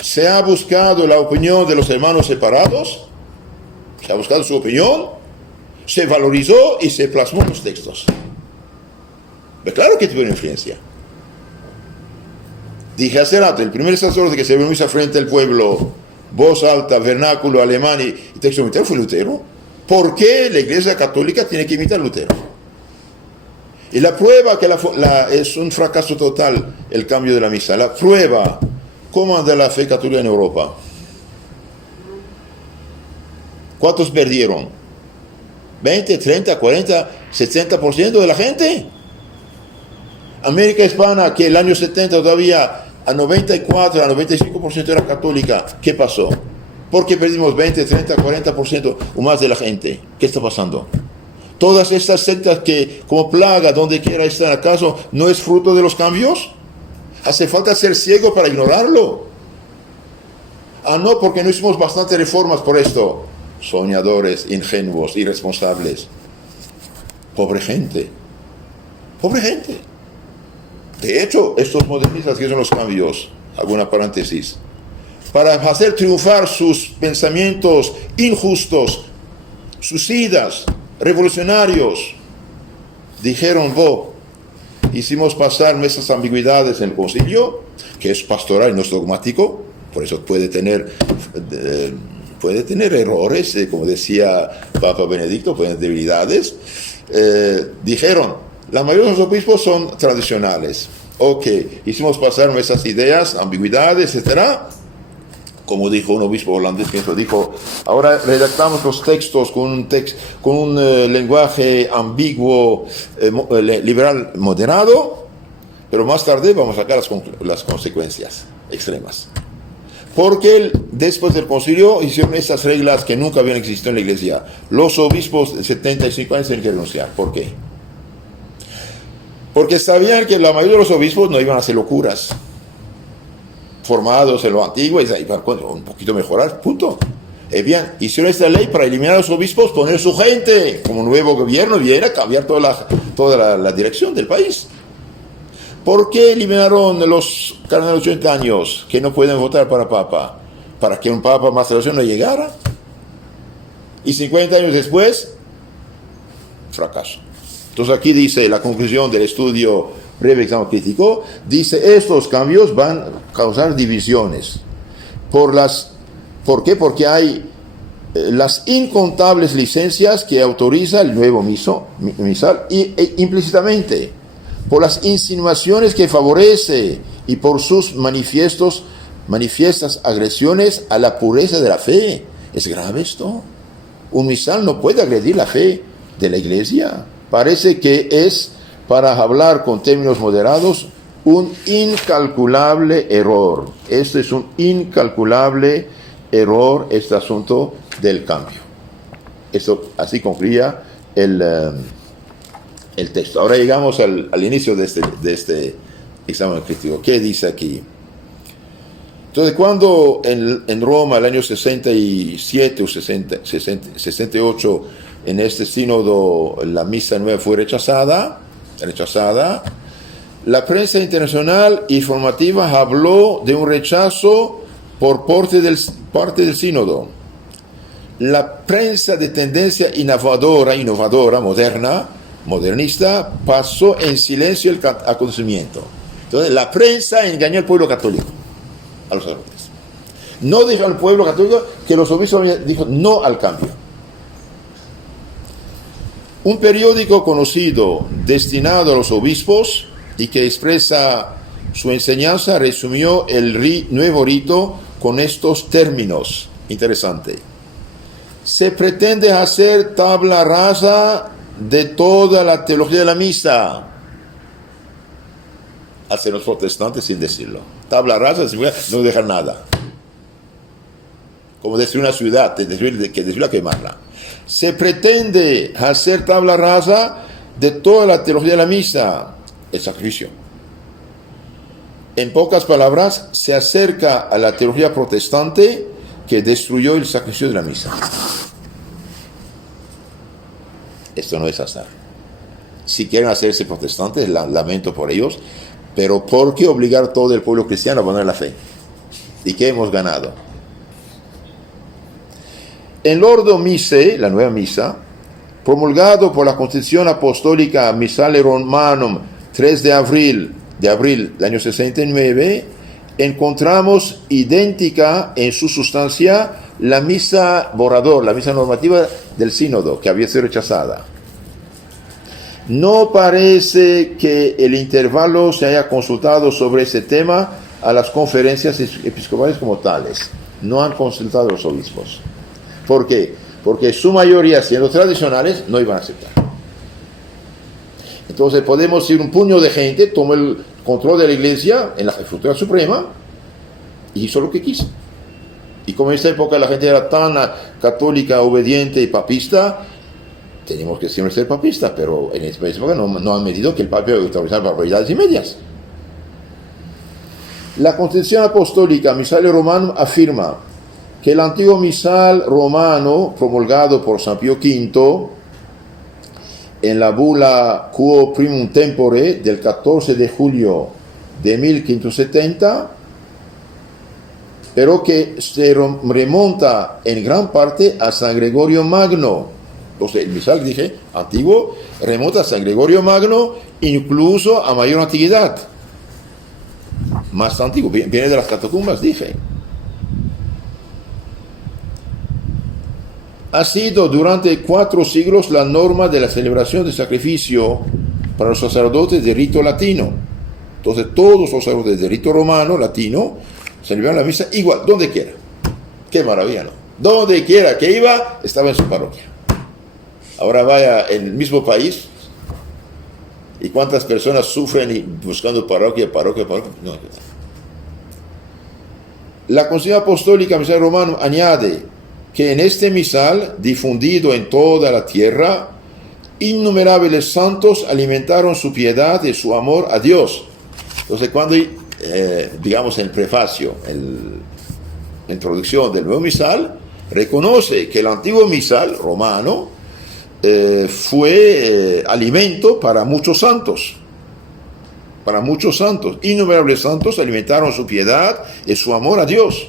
se ha buscado la opinión de los hermanos separados, se ha buscado su opinión, se valorizó y se plasmó en los textos. Pero claro que tuvo influencia. Dije hace rato, el primer sacerdote que se ve misa frente al pueblo, voz alta, vernáculo, alemán y texto militar fue Lutero. ¿Por qué la Iglesia Católica tiene que imitar a Lutero? Y la prueba que es un fracaso total el cambio de la misa. La prueba, ¿cómo anda la fe católica en Europa? ¿Cuántos perdieron? ¿20, 30, 40, 70% de la gente? América Hispana, que el año 70 todavía a 94, a 95% era católica. ¿Qué pasó? ¿Por qué perdimos 20, 30, 40% o más de la gente? ¿Qué está pasando? Todas estas sectas que como plaga donde quiera estar, ¿acaso no es fruto de los cambios? Hace falta ser ciego para ignorarlo. No, porque no hicimos bastantes reformas por esto. Soñadores, ingenuos, irresponsables. Pobre gente. Pobre gente. De hecho, estos modernistas que son los cambios, hago una paréntesis, para hacer triunfar sus pensamientos injustos, suicidas, revolucionarios, dijeron: hicimos pasar nuestras ambigüedades en el concilio, que es pastoral y no es dogmático, por eso puede tener errores, como decía Papa Benedicto, puede tener debilidades. Dijeron: la mayoría de los obispos son tradicionales. Hicimos pasar nuestras ideas, ambigüedades, etcétera. Como dijo un obispo holandés, dijo: ahora redactamos los textos con un lenguaje ambiguo, liberal, moderado, pero más tarde vamos a sacar las consecuencias extremas. Porque después del concilio hicieron esas reglas que nunca habían existido en la iglesia. Los obispos de 75 años tienen que renunciar. ¿Por qué? Porque sabían que la mayoría de los obispos no iban a hacer locuras. Formados en lo antiguo, y un poquito mejorar, punto. Bien, hicieron esta ley para eliminar a los obispos, poner su gente como nuevo gobierno y viene a cambiar toda la dirección del país. ¿Por qué eliminaron los cardenales de 80 años que no pueden votar para papa? Para que un papa más tradicional no llegara. Y 50 años después, fracaso. Entonces aquí dice la conclusión del estudio breve examen crítico, dice: estos cambios van a causar divisiones. ¿Por qué? Porque hay las incontables licencias que autoriza el nuevo misal implícitamente, por las insinuaciones que favorece y por sus manifiestas agresiones a la pureza de la fe. ¿Es grave esto? Un misal no puede agredir la fe de la iglesia. Parece que es para hablar con términos moderados un incalculable error. Este es un incalculable error, este asunto del cambio. Eso, así concluía el texto. Ahora llegamos al inicio de este examen crítico. ¿Qué dice aquí? Entonces, cuando en Roma, el año 67 o 68, en este sínodo, la misa nueva fue rechazada, la prensa internacional informativa habló de un rechazo por parte del sínodo. La prensa de tendencia innovadora, modernista, pasó en silencio el acontecimiento. Entonces, la prensa engañó al pueblo católico, a los sacerdotes. No dijo al pueblo católico que los obispos dijo no al cambio. Un periódico conocido destinado a los obispos y que expresa su enseñanza resumió el nuevo rito con estos términos. Interesante. Se pretende hacer tabla rasa de toda la teología de la misa. Hacen los protestantes sin decirlo. Tabla rasa significa no dejar nada. Como destruir una ciudad, destruirla, quemarla. Se pretende hacer tabla rasa de toda la teología de la misa, el sacrificio. En pocas palabras, se acerca a la teología protestante que destruyó el sacrificio de la misa. Esto no es azar. Si quieren hacerse protestantes, lamento por ellos, pero ¿por qué obligar a todo el pueblo cristiano a poner la fe? ¿Y qué hemos ganado? En Lordo Missae, la nueva misa, promulgado por la Constitución Apostólica Missale Romanum 3 de abril del año 69, encontramos idéntica en su sustancia la misa borrador, la misa normativa del sínodo, que había sido rechazada. No parece que el intervalo se haya consultado sobre ese tema a las conferencias episcopales como tales. No han consultado a los obispos. ¿Por qué? Porque su mayoría, siendo tradicionales, no iban a aceptar. Entonces podemos ir un puño de gente, tomó el control de la iglesia en la Jefatura Suprema y hizo lo que quiso. Y como en esta época la gente era tan católica, obediente y papista, tenemos que siempre ser papistas, pero en esta época no han medido que el Papa iba a autorizar barbaridades y medias. La Constitución Apostólica Missale Romanum afirma que el antiguo misal romano, promulgado por San Pío V en la bula Quo Primum Tempore del 14 de julio de 1570, pero que se remonta en gran parte a San Gregorio Magno. Entonces, el misal que dije, antiguo, remonta a San Gregorio Magno, incluso a mayor antigüedad. Más antiguo, viene de las catacumbas, dije. Ha sido durante 4 siglos la norma de la celebración de sacrificio para los sacerdotes de rito latino. Entonces todos los sacerdotes de rito romano, latino, celebraban la misa igual, donde quiera. Qué maravilla, ¿no? Donde quiera que iba, estaba en su parroquia. Ahora vaya en el mismo país, y cuántas personas sufren buscando parroquia. No. La Constitución Apostólica Missale Romanum añade que en este misal, difundido en toda la tierra, innumerables santos alimentaron su piedad y su amor a Dios. Entonces, cuando, digamos en el prefacio, la introducción del nuevo misal, reconoce que el antiguo misal romano fue alimento para muchos santos. Para muchos santos. Innumerables santos alimentaron su piedad y su amor a Dios.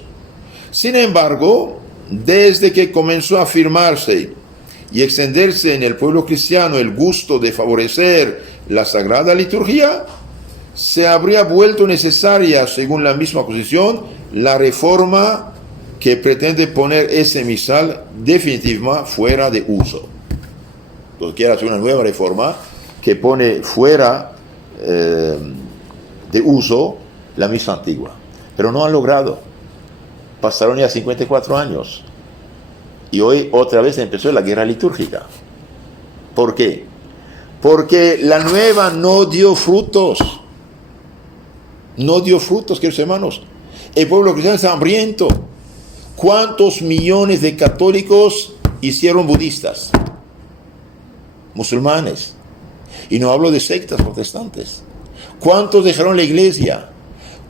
Sin embargo, desde que comenzó a afirmarse y extenderse en el pueblo cristiano el gusto de favorecer la sagrada liturgia, se habría vuelto necesaria, según la misma posición, la reforma que pretende poner ese misal definitivamente fuera de uso. Entonces quiere hacer una nueva reforma que pone fuera de uso la misa antigua, pero no han logrado. Pasaron ya 54 años y hoy otra vez empezó la guerra litúrgica. ¿Por qué? Porque la nueva no dio frutos. No dio frutos, queridos hermanos. El pueblo cristiano está hambriento. ¿Cuántos millones de católicos hicieron budistas? Musulmanes. Y no hablo de sectas protestantes. ¿Cuántos dejaron la iglesia?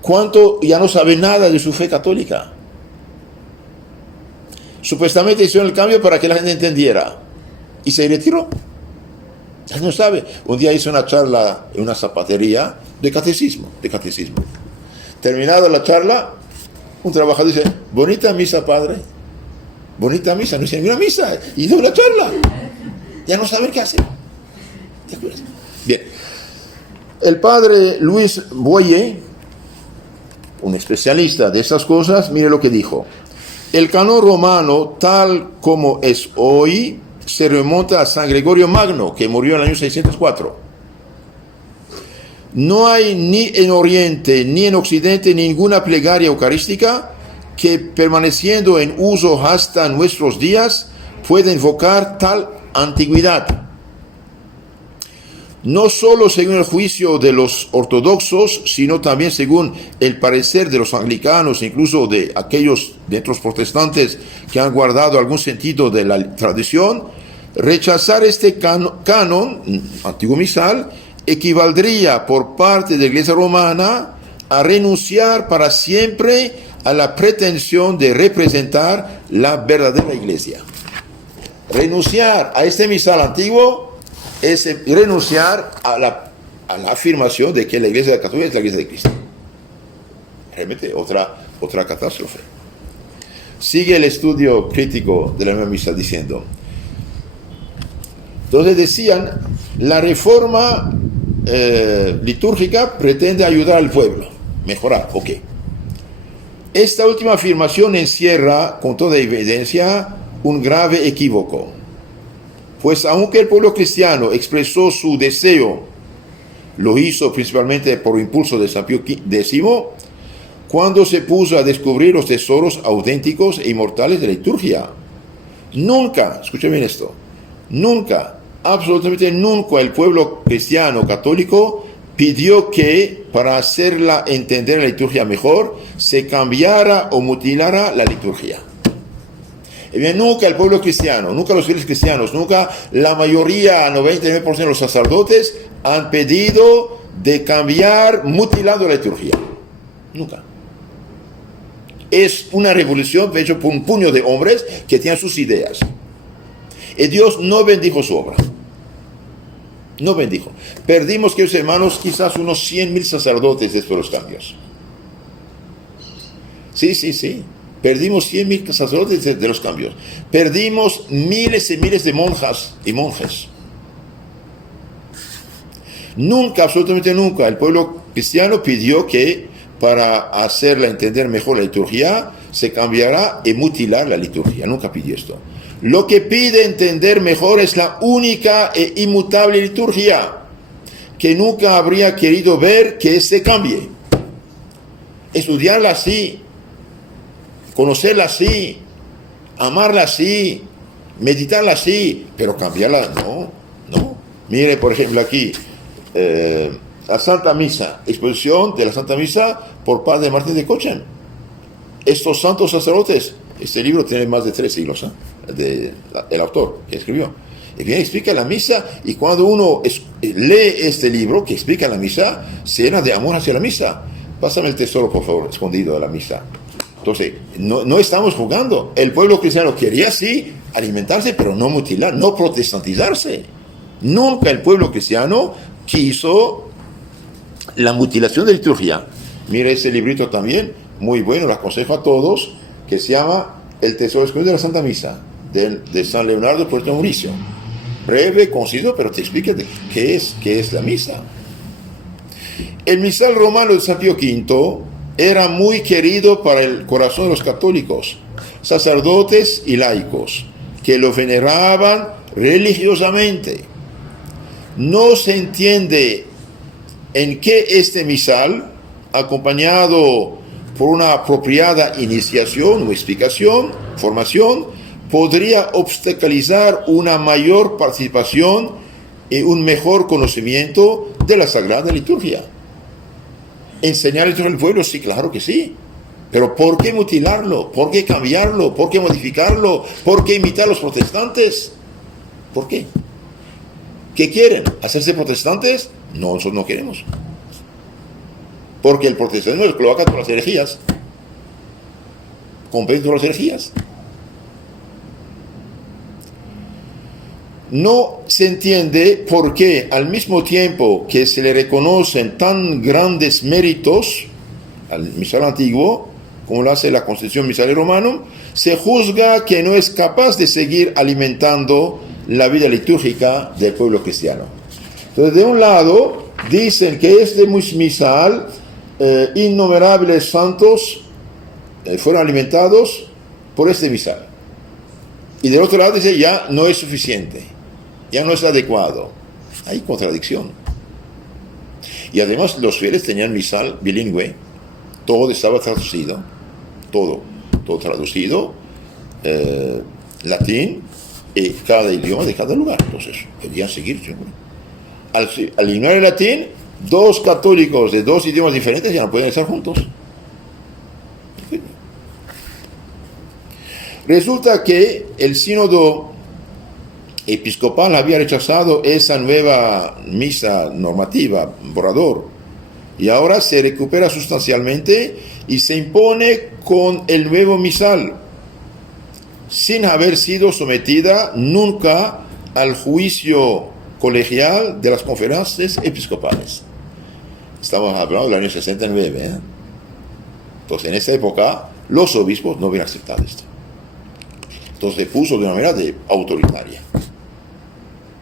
¿Cuántos ya no saben nada de su fe católica? Supuestamente hicieron el cambio para que la gente entendiera. Y se retiró. Ya no sabe. Un día hice una charla en una zapatería de catecismo. Terminada la charla, un trabajador dice, bonita misa, padre. Bonita misa. No dice, mira misa. Y dio una charla. Ya no saben qué hacer. ¿Te acuerdas? Bien. El padre Luis Boyer, un especialista de estas cosas, mire lo que dijo. El canon romano, tal como es hoy, se remonta a San Gregorio Magno, que murió en el año 604. No hay ni en Oriente ni en Occidente ninguna plegaria eucarística que, permaneciendo en uso hasta nuestros días, pueda invocar tal antigüedad. No solo según el juicio de los ortodoxos, sino también según el parecer de los anglicanos, incluso de aquellos de otros protestantes que han guardado algún sentido de la tradición, rechazar este canon antiguo misal equivaldría por parte de la Iglesia romana a renunciar para siempre a la pretensión de representar la verdadera Iglesia. Renunciar a este misal antiguo es renunciar a la afirmación de que la Iglesia católica es la Iglesia de Cristo. Realmente otra catástrofe. Sigue el estudio crítico de la nueva misa diciendo, entonces decían, la reforma litúrgica pretende ayudar al pueblo, mejorar, ok. Esta última afirmación encierra, con toda evidencia, un grave equívoco. Pues aunque el pueblo cristiano expresó su deseo, lo hizo principalmente por impulso de San Pío X, cuando se puso a descubrir los tesoros auténticos e inmortales de la liturgia. Nunca, escuchen bien esto, nunca, absolutamente nunca el pueblo cristiano católico pidió que, para hacerla entender la liturgia mejor, se cambiara o mutilara la liturgia. Y bien, nunca el pueblo cristiano, nunca los fieles cristianos, nunca la mayoría, 99% de los sacerdotes, han pedido de cambiar mutilando la liturgia. Nunca. Es una revolución hecha por un puño de hombres que tienen sus ideas. Y Dios no bendijo su obra. No bendijo. Perdimos, queridos hermanos, quizás unos 100,000 sacerdotes después de los cambios. Sí. Perdimos 100,000 sacerdotes de los cambios. Perdimos miles y miles de monjas y monjes. Nunca, absolutamente nunca, el pueblo cristiano pidió que, para hacerla entender mejor la liturgia, se cambiara y mutilar la liturgia. Nunca pidió esto. Lo que pide entender mejor es la única e inmutable liturgia, que nunca habría querido ver que se cambie. Estudiarla así, conocerla así, amarla así, meditarla así, pero cambiarla, no. Mire, por ejemplo, aquí, la Santa Misa, exposición de la Santa Misa por Padre Martín de Cochem. Estos santos sacerdotes, este libro tiene más de 3 siglos, el autor que escribió. Y bien, explica la misa, y cuando uno lee este libro que explica la misa, se llena de amor hacia la misa. Pásame el tesoro, por favor, escondido de la misa. Entonces, no estamos jugando. El pueblo cristiano quería sí alimentarse, pero no mutilar, no protestantizarse. Nunca el pueblo cristiano quiso la mutilación de liturgia. Mire ese librito también, muy bueno, lo aconsejo a todos, que se llama El Tesoro Escondido de la Santa Misa, de San Leonardo Puerto Mauricio. Breve, conciso, pero te explica qué es la misa. El misal romano de San Pío V era muy querido para el corazón de los católicos, sacerdotes y laicos, que lo veneraban religiosamente. No se entiende en qué este misal, acompañado por una apropiada iniciación o explicación, formación, podría obstaculizar una mayor participación y un mejor conocimiento de la Sagrada Liturgia. ¿Enseñar esto al pueblo? Sí, claro que sí. Pero ¿por qué mutilarlo? ¿Por qué cambiarlo? ¿Por qué modificarlo? ¿Por qué imitar a los protestantes? ¿Por qué? ¿Qué quieren? ¿Hacerse protestantes? No, nosotros no queremos. Porque el protestantismo es cloaca todas las herejías. Comprende todas las herejías. No se entiende por qué, al mismo tiempo que se le reconocen tan grandes méritos al misal antiguo, como lo hace la Constitución Misale Romanum, se juzga que no es capaz de seguir alimentando la vida litúrgica del pueblo cristiano. Entonces, de un lado, dicen que este misal, innumerables santos fueron alimentados por este misal. Y del otro lado dice, ya no es suficiente, ya no es adecuado. Hay contradicción. Y además los fieles tenían misal bilingüe, todo estaba traducido, todo traducido, latín, y cada idioma de cada lugar. Entonces, podían seguir. Al ignorar el latín, dos católicos de dos idiomas diferentes ya no pueden estar juntos. Resulta que el sínodo episcopal había rechazado esa nueva misa normativa, borrador, y ahora se recupera sustancialmente y se impone con el nuevo misal, sin haber sido sometida nunca al juicio colegial de las conferencias episcopales. Estamos hablando del año 69. Entonces, en esa época, los obispos no habían aceptado esto. Entonces, se puso de una manera autoritaria.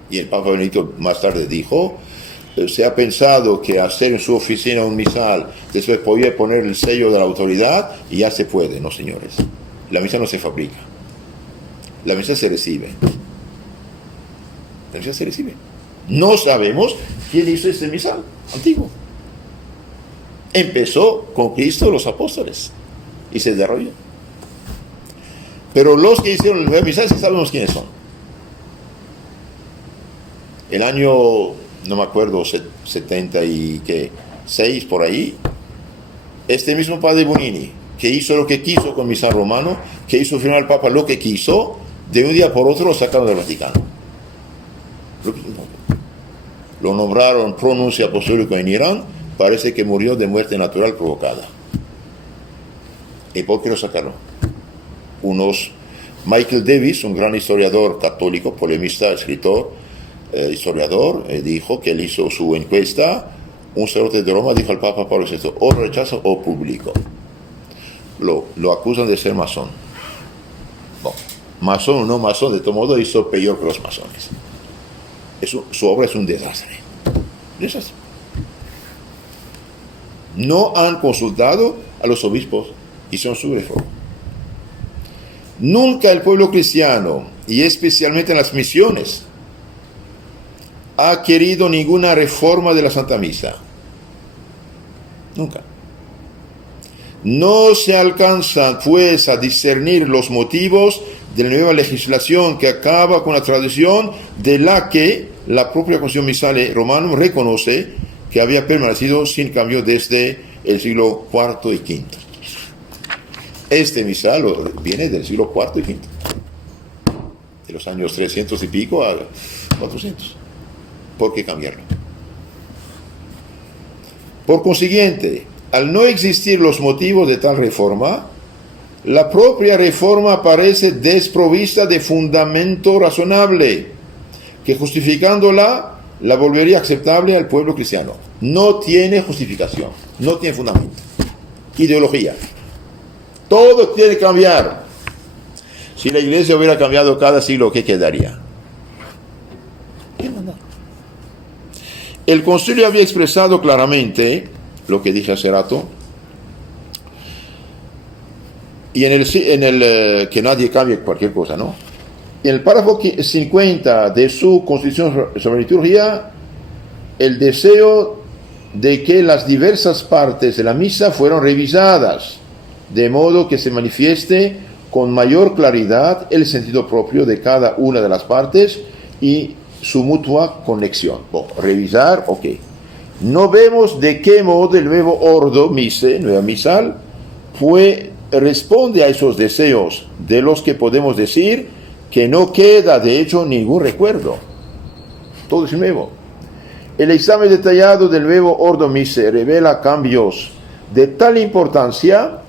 Y el Papa Benedicto más tarde dijo, se ha pensado que hacer en su oficina un misal, después podía poner el sello de la autoridad y ya se puede. No, señores. La misa no se fabrica. La misa se recibe. La misa se recibe. No sabemos quién hizo este misal antiguo. Empezó con Cristo y los apóstoles y se desarrolló. Pero los que hicieron el nuevo misal sí sabemos quiénes son. El año, no me acuerdo, 76 por ahí, este mismo padre Bonini, que hizo lo que quiso con misal romano, que hizo al final el Papa lo que quiso, de un día por otro lo sacaron del Vaticano. Lo nombraron pronuncio apostólico en Irán, parece que murió de muerte natural provocada. ¿Y por qué lo sacaron? Michael Davis, un gran historiador católico, polemista, escritor, historiador, dijo que él hizo su encuesta. Un sacerdote de Roma dijo al Papa Pablo VI, o rechazo o publico. Lo acusan de ser masón. Bueno, masón o no masón, de todo modo hizo peor que los masones. Su obra es un desastre. Desastre. No han consultado a los obispos y son su reforma. Nunca el pueblo cristiano, y especialmente en las misiones, ha querido ninguna reforma de la Santa Misa. Nunca. No se alcanza, pues, a discernir los motivos de la nueva legislación que acaba con la tradición de la que la propia Constitución Misale Romanum reconoce que había permanecido sin cambio desde el siglo IV y V. Este misal viene del siglo IV y V, de los años 300 y pico a 400. ¿Por qué cambiarlo? Por consiguiente, al no existir los motivos de tal reforma, la propia reforma parece desprovista de fundamento razonable, que justificándola, la volvería aceptable al pueblo cristiano. No tiene justificación, no tiene fundamento. Ideología. Todo tiene que cambiar. Si la iglesia hubiera cambiado cada siglo, ¿qué quedaría? ¿Qué mandar? El concilio había expresado claramente lo que dije hace rato, y en el que nadie cambie cualquier cosa, ¿no? En el párrafo 50 de su Constitución sobre liturgia, el deseo de que las diversas partes de la misa fueron revisadas, de modo que se manifieste con mayor claridad el sentido propio de cada una de las partes y su mutua conexión. Bueno, revisar, ok. no vemos de qué modo el nuevo ordo, mise, nueva misal, responde a esos deseos, de los que podemos decir que no queda de hecho ningún recuerdo. Todo es nuevo. El examen detallado del nuevo ordo mise revela cambios de tal importancia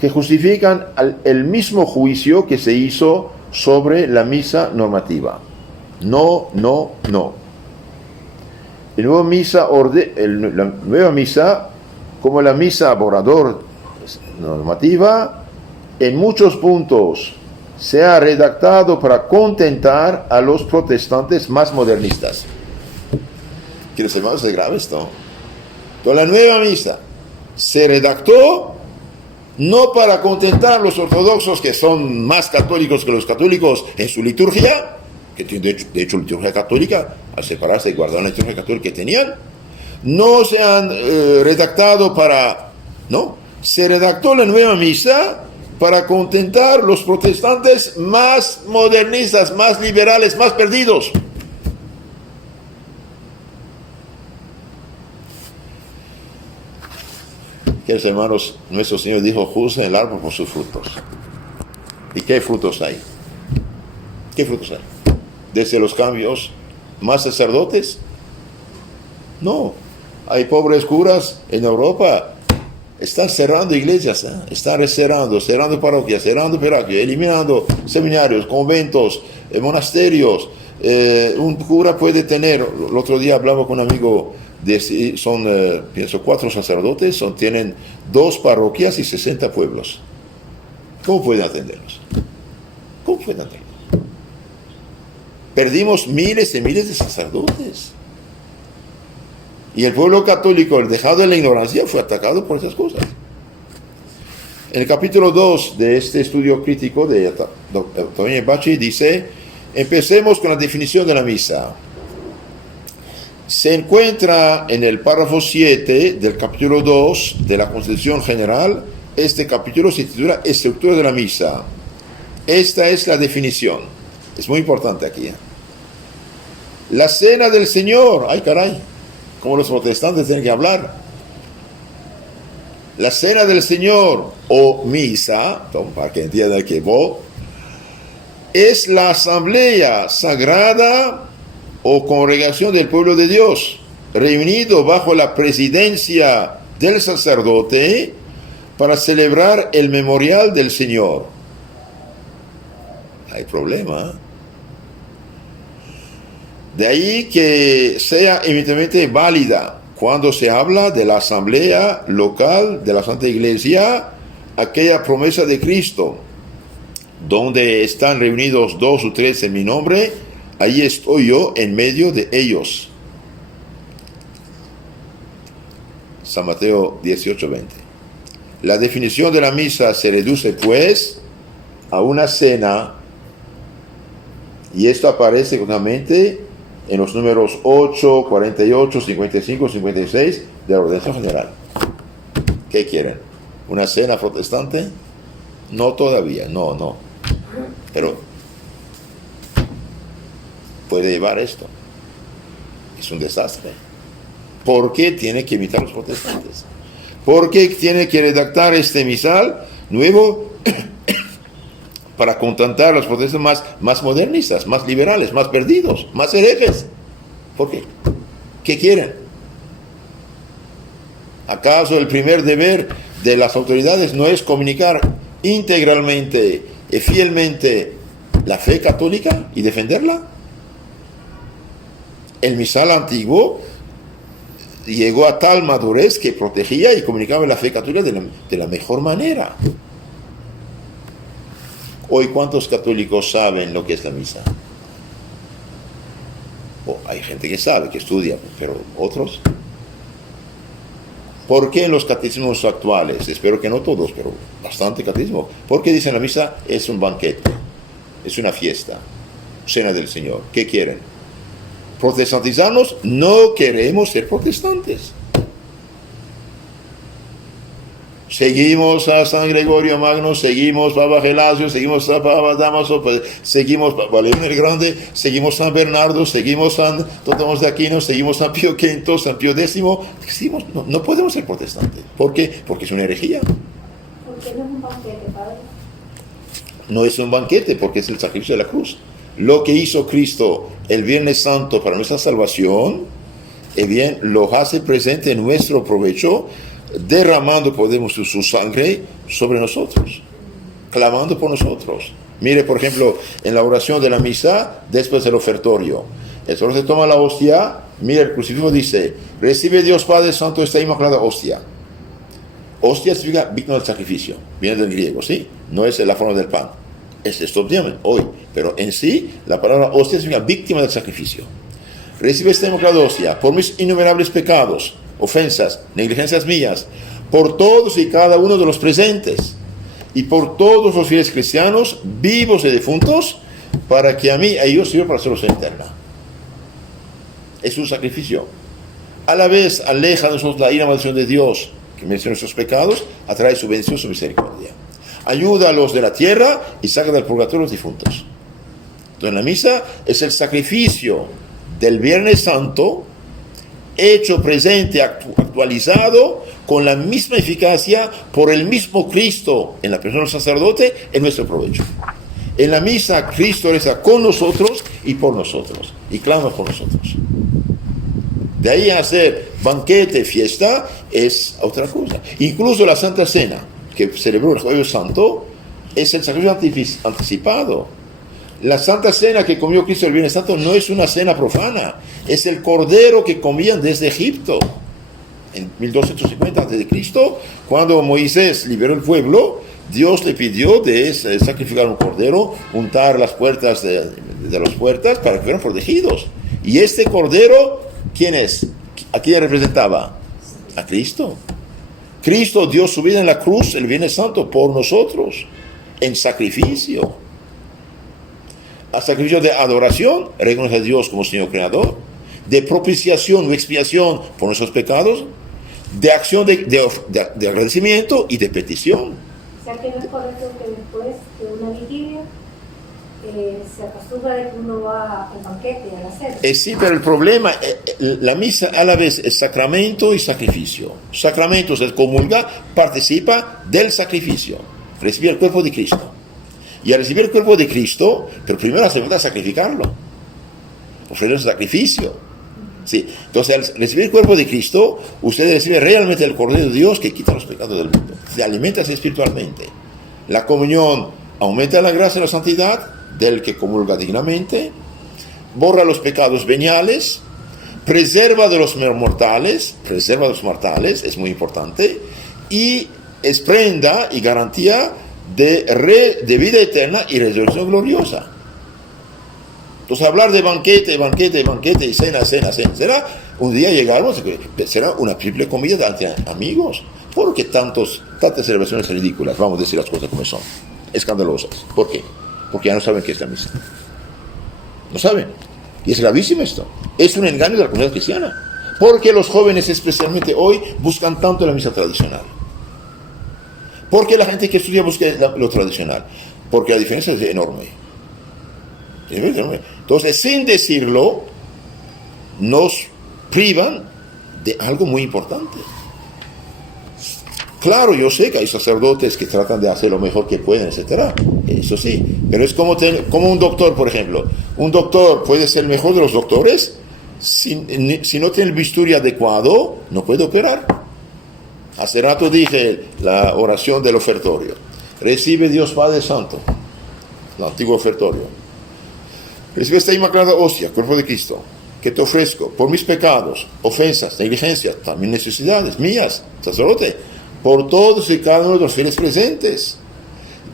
que justifican el mismo juicio que se hizo sobre la misa normativa. No. La nueva misa, como la misa borrador normativa, en muchos puntos se ha redactado para contentar a los protestantes más modernistas. ¿Quieres hermanos? Es grave esto. Entonces, la nueva misa se redactó no para contentar a los ortodoxos, que son más católicos que los católicos en su liturgia, que tienen de hecho liturgia católica, al separarse y guardar la liturgia católica que tenían. No se han redactado para... No, se redactó la nueva misa para contentar los protestantes más modernistas, más liberales, más perdidos. Queridos hermanos, nuestro Señor dijo: juzguen el árbol por sus frutos. ¿Y qué frutos hay? ¿Qué frutos hay? Desde los cambios, ¿más sacerdotes? No. Hay pobres curas en Europa. Están cerrando iglesias, están cerrando parroquias, eliminando seminarios, conventos, monasterios. Un cura puede tener, el otro día hablaba con un amigo, pienso 4 sacerdotes, tienen 2 parroquias y 60 pueblos. ¿Cómo pueden atenderlos? ¿Cómo pueden atenderlos? Perdimos miles y miles de sacerdotes. Y el pueblo católico, el dejado en la ignorancia, fue atacado por esas cosas. En el capítulo 2 de este estudio crítico de Antonio Bachi dice: empecemos con la definición de la misa. Se encuentra en el párrafo 7 del capítulo 2 de la Constitución General. Este capítulo se titula Estructura de la misa. Esta es la definición. Es muy importante aquí. La cena del Señor. ¡Ay, caray! Como los protestantes tienen que hablar. La cena del Señor o misa, para que entiendan que es la asamblea sagrada o congregación del pueblo de Dios, reunido bajo la presidencia del sacerdote para celebrar el memorial del Señor. Hay problema. De ahí que sea evidentemente válida cuando se habla de la asamblea local de la Santa Iglesia, aquella promesa de Cristo, donde están reunidos 2 o 3 en mi nombre, ahí estoy yo en medio de ellos. San Mateo 18:20. La definición de la misa se reduce pues a una cena, y esto aparece claramente en los números 8, 48, 55, 56 de la ordenación general. ¿Qué quieren? ¿Una cena protestante? No todavía, no. Pero puede llevar esto. Es un desastre. ¿Por qué tiene que imitar a los protestantes? ¿Por qué tiene que redactar este misal nuevo para contentar a los protestantes más modernistas, más liberales, más perdidos, más herejes? ¿Por qué? ¿Qué quieren? ¿Acaso el primer deber de las autoridades no es comunicar integralmente y fielmente la fe católica y defenderla? El misal antiguo llegó a tal madurez que protegía y comunicaba la fe católica de la mejor manera. Hoy, ¿cuántos católicos saben lo que es la misa? Hay gente que sabe, que estudia, pero otros. ¿Por qué en los catecismos actuales? Espero que no todos, pero bastante catecismo. ¿Por qué dicen la misa es un banquete? Es una fiesta, cena del Señor. ¿Qué quieren? ¿Protestantizarnos? No queremos ser protestantes. Seguimos a San Gregorio Magno, seguimos Papa Gelasio, seguimos a Papa Damaso, seguimos a León el Grande, seguimos San Bernardo, seguimos San Tomás de Aquino, seguimos San Pío V, San Pío X. No podemos ser protestantes. ¿Por qué? Porque es una herejía. ¿Por qué no es un banquete, padre? No es un banquete, porque es el sacrificio de la cruz. Lo que hizo Cristo el Viernes Santo para nuestra salvación, bien, lo hace presente en nuestro provecho, derramando podemos su sangre sobre nosotros, clamando por nosotros. Mire, por ejemplo, en la oración de la misa, después del ofertorio, el sacerdote toma la hostia, mira, el crucifijo dice, recibe Dios Padre Santo esta inmaculada hostia. Hostia significa víctima del sacrificio, viene del griego, ¿sí? No es la forma del pan. Es esto hoy, pero en sí, la palabra hostia significa víctima del sacrificio. Recibe esta inmaculada hostia por mis innumerables pecados, ofensas, negligencias mías, por todos y cada uno de los presentes y por todos los fieles cristianos, vivos y difuntos, para que a mí, a ellos sirva para salvación eterna. Es un sacrificio. A la vez aleja de nosotros la ira y maldición de Dios, que merece nuestros pecados, atrae su bendición, su misericordia. Ayuda a los de la tierra y saca del purgatorio a los difuntos. Entonces la misa es el sacrificio del Viernes Santo, hecho presente, actualizado, con la misma eficacia, por el mismo Cristo, en la persona del sacerdote, en nuestro provecho. En la misa, Cristo reza con nosotros y por nosotros, y clama por nosotros. De ahí a hacer banquete, fiesta, es otra cosa. Incluso la Santa Cena, que celebró el Jueves Santo, es el sacrificio anticipado. La Santa Cena que comió Cristo el Viernes Santo no es una cena profana, es el cordero que comían desde Egipto. En 1250 a.C., cuando Moisés liberó el pueblo, Dios le pidió de sacrificar un cordero, untar las puertas de las puertas para que fueran protegidos. Y este cordero, ¿quién es? ¿A quién representaba? A Cristo. Cristo dio su vida en la cruz el Viernes Santo por nosotros, en sacrificio. A sacrificio de adoración, reconoce a Dios como Señor Creador, de propiciación o expiación por nuestros pecados, de acción de agradecimiento y de petición. O sea que no es correcto que después de una vigilia se acostumbra de que uno va al banquete, a la cena. Sí, pero el problema, la misa a la vez es sacramento y sacrificio. Sacramento, se comulga, participa del sacrificio, recibe el cuerpo de Cristo. Y al recibir el cuerpo de Cristo, pero primero hace falta sacrificarlo, ofrecer un sacrificio. Sí. Entonces, al recibir el cuerpo de Cristo, usted recibe realmente el Cordero de Dios que quita los pecados del mundo. Se alimenta espiritualmente. La comunión aumenta la gracia y la santidad del que comulga dignamente, borra los pecados veniales, preserva de los mortales, es muy importante, y es prenda y garantía de vida eterna y resurrección gloriosa. Entonces hablar de banquete y cena, será un día llegaremos, será una triple comida entre amigos. ¿Por qué tantas celebraciones ridículas? Vamos a decir las cosas como son, escandalosas. ¿Por qué? Porque ya no saben qué es la misa. No saben. Y es gravísimo esto. Es un engaño de la comunidad cristiana. Porque los jóvenes, especialmente hoy, buscan tanto la misa tradicional. Porque la gente que estudia busca lo tradicional. Porque la diferencia es enorme. Entonces, sin decirlo, nos privan de algo muy importante. Claro, yo sé que hay sacerdotes que tratan de hacer lo mejor que pueden, etcétera. Eso sí, pero es como un doctor, por ejemplo. Un doctor puede ser el mejor de los doctores, si no tiene el bisturí adecuado, no puede operar. Hace rato dije la oración del ofertorio. Recibe Dios Padre Santo, el antiguo ofertorio. Recibe esta inmaculada hostia, cuerpo de Cristo, que te ofrezco por mis pecados, ofensas, negligencias, también necesidades mías, sacerdote, por todos y cada uno de los fieles presentes,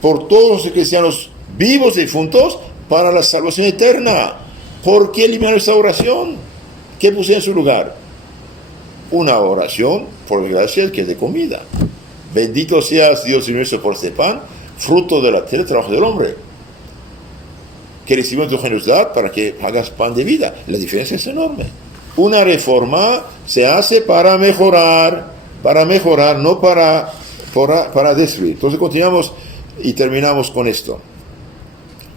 por todos los cristianos vivos y difuntos, para la salvación eterna. ¿Por qué eliminar esta oración? ¿Qué puse en su lugar? Una oración, por gracia, que es de comida. Bendito seas, Dios nuestro, por este pan, fruto de la tierra, trabajo del hombre, que recibimos tu generosidad para que hagas pan de vida. La diferencia es enorme. Una reforma se hace para mejorar, no para para destruir. Entonces continuamos y terminamos con esto.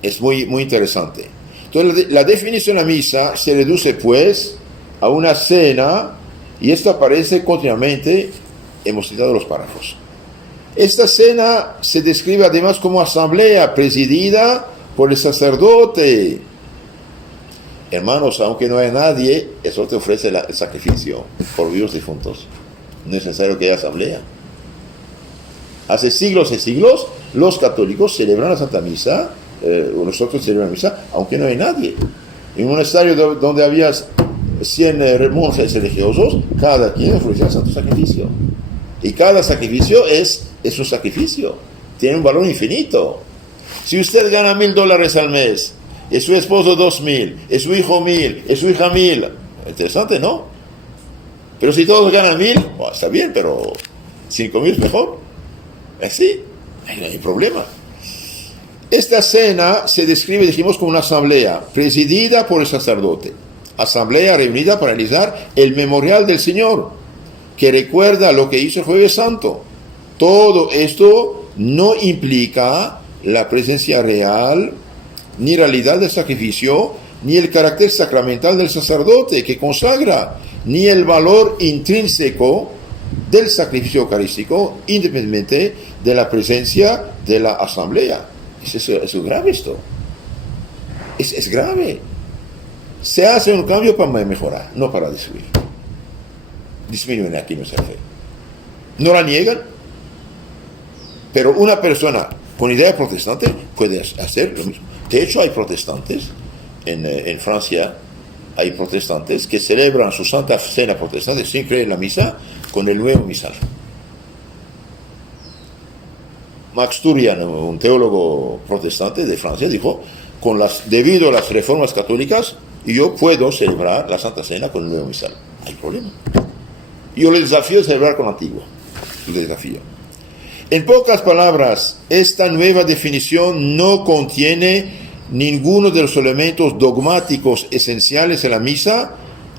Es muy, muy interesante. Entonces la definición de la misa se reduce pues a una cena, y esto aparece continuamente, hemos citado los párrafos. Esta cena se describe además como asamblea presidida por el sacerdote. Hermanos, aunque no haya nadie, eso te ofrece el sacrificio por vivos difuntos. No es necesario que haya asamblea. Hace siglos y siglos, los católicos celebran la Santa Misa, nosotros celebramos la misa, aunque no hay nadie. En un monasterio donde había 100 monjes religiosos, cada quien ofrecía santo sacrificio. Y cada sacrificio es un sacrificio, tiene un valor infinito. Si usted gana $1,000 al mes, es su esposo 2,000, es su hijo 1,000, es su hija 1,000, interesante, ¿no? Pero si todos ganan 1,000, bueno, está bien, pero 5,000 es mejor. Así, no hay problema. Esta cena se describe, dijimos, como una asamblea presidida por el sacerdote. Asamblea reunida para realizar el memorial del Señor, que recuerda lo que hizo el Jueves Santo. Todo esto no implica la presencia real, ni realidad del sacrificio, ni el carácter sacramental del sacerdote que consagra, ni el valor intrínseco del sacrificio eucarístico, independientemente de la presencia de la asamblea. Es grave esto. Es grave. Se hace un cambio para mejorar, no para destruir. Disminuyen aquí nuestra fe. No la niegan, pero una persona con idea protestante puede hacer lo mismo. De hecho, hay protestantes en Francia, hay protestantes que celebran su Santa Cena protestante sin creer en la misa con el nuevo misal. Max Turian, un teólogo protestante de Francia, dijo: debido a las reformas católicas, yo puedo celebrar la Santa Cena con el nuevo misal. Hay problema. Yo le desafío a celebrar con el antiguo. Le desafío. En pocas palabras, esta nueva definición no contiene ninguno de los elementos dogmáticos esenciales en la misa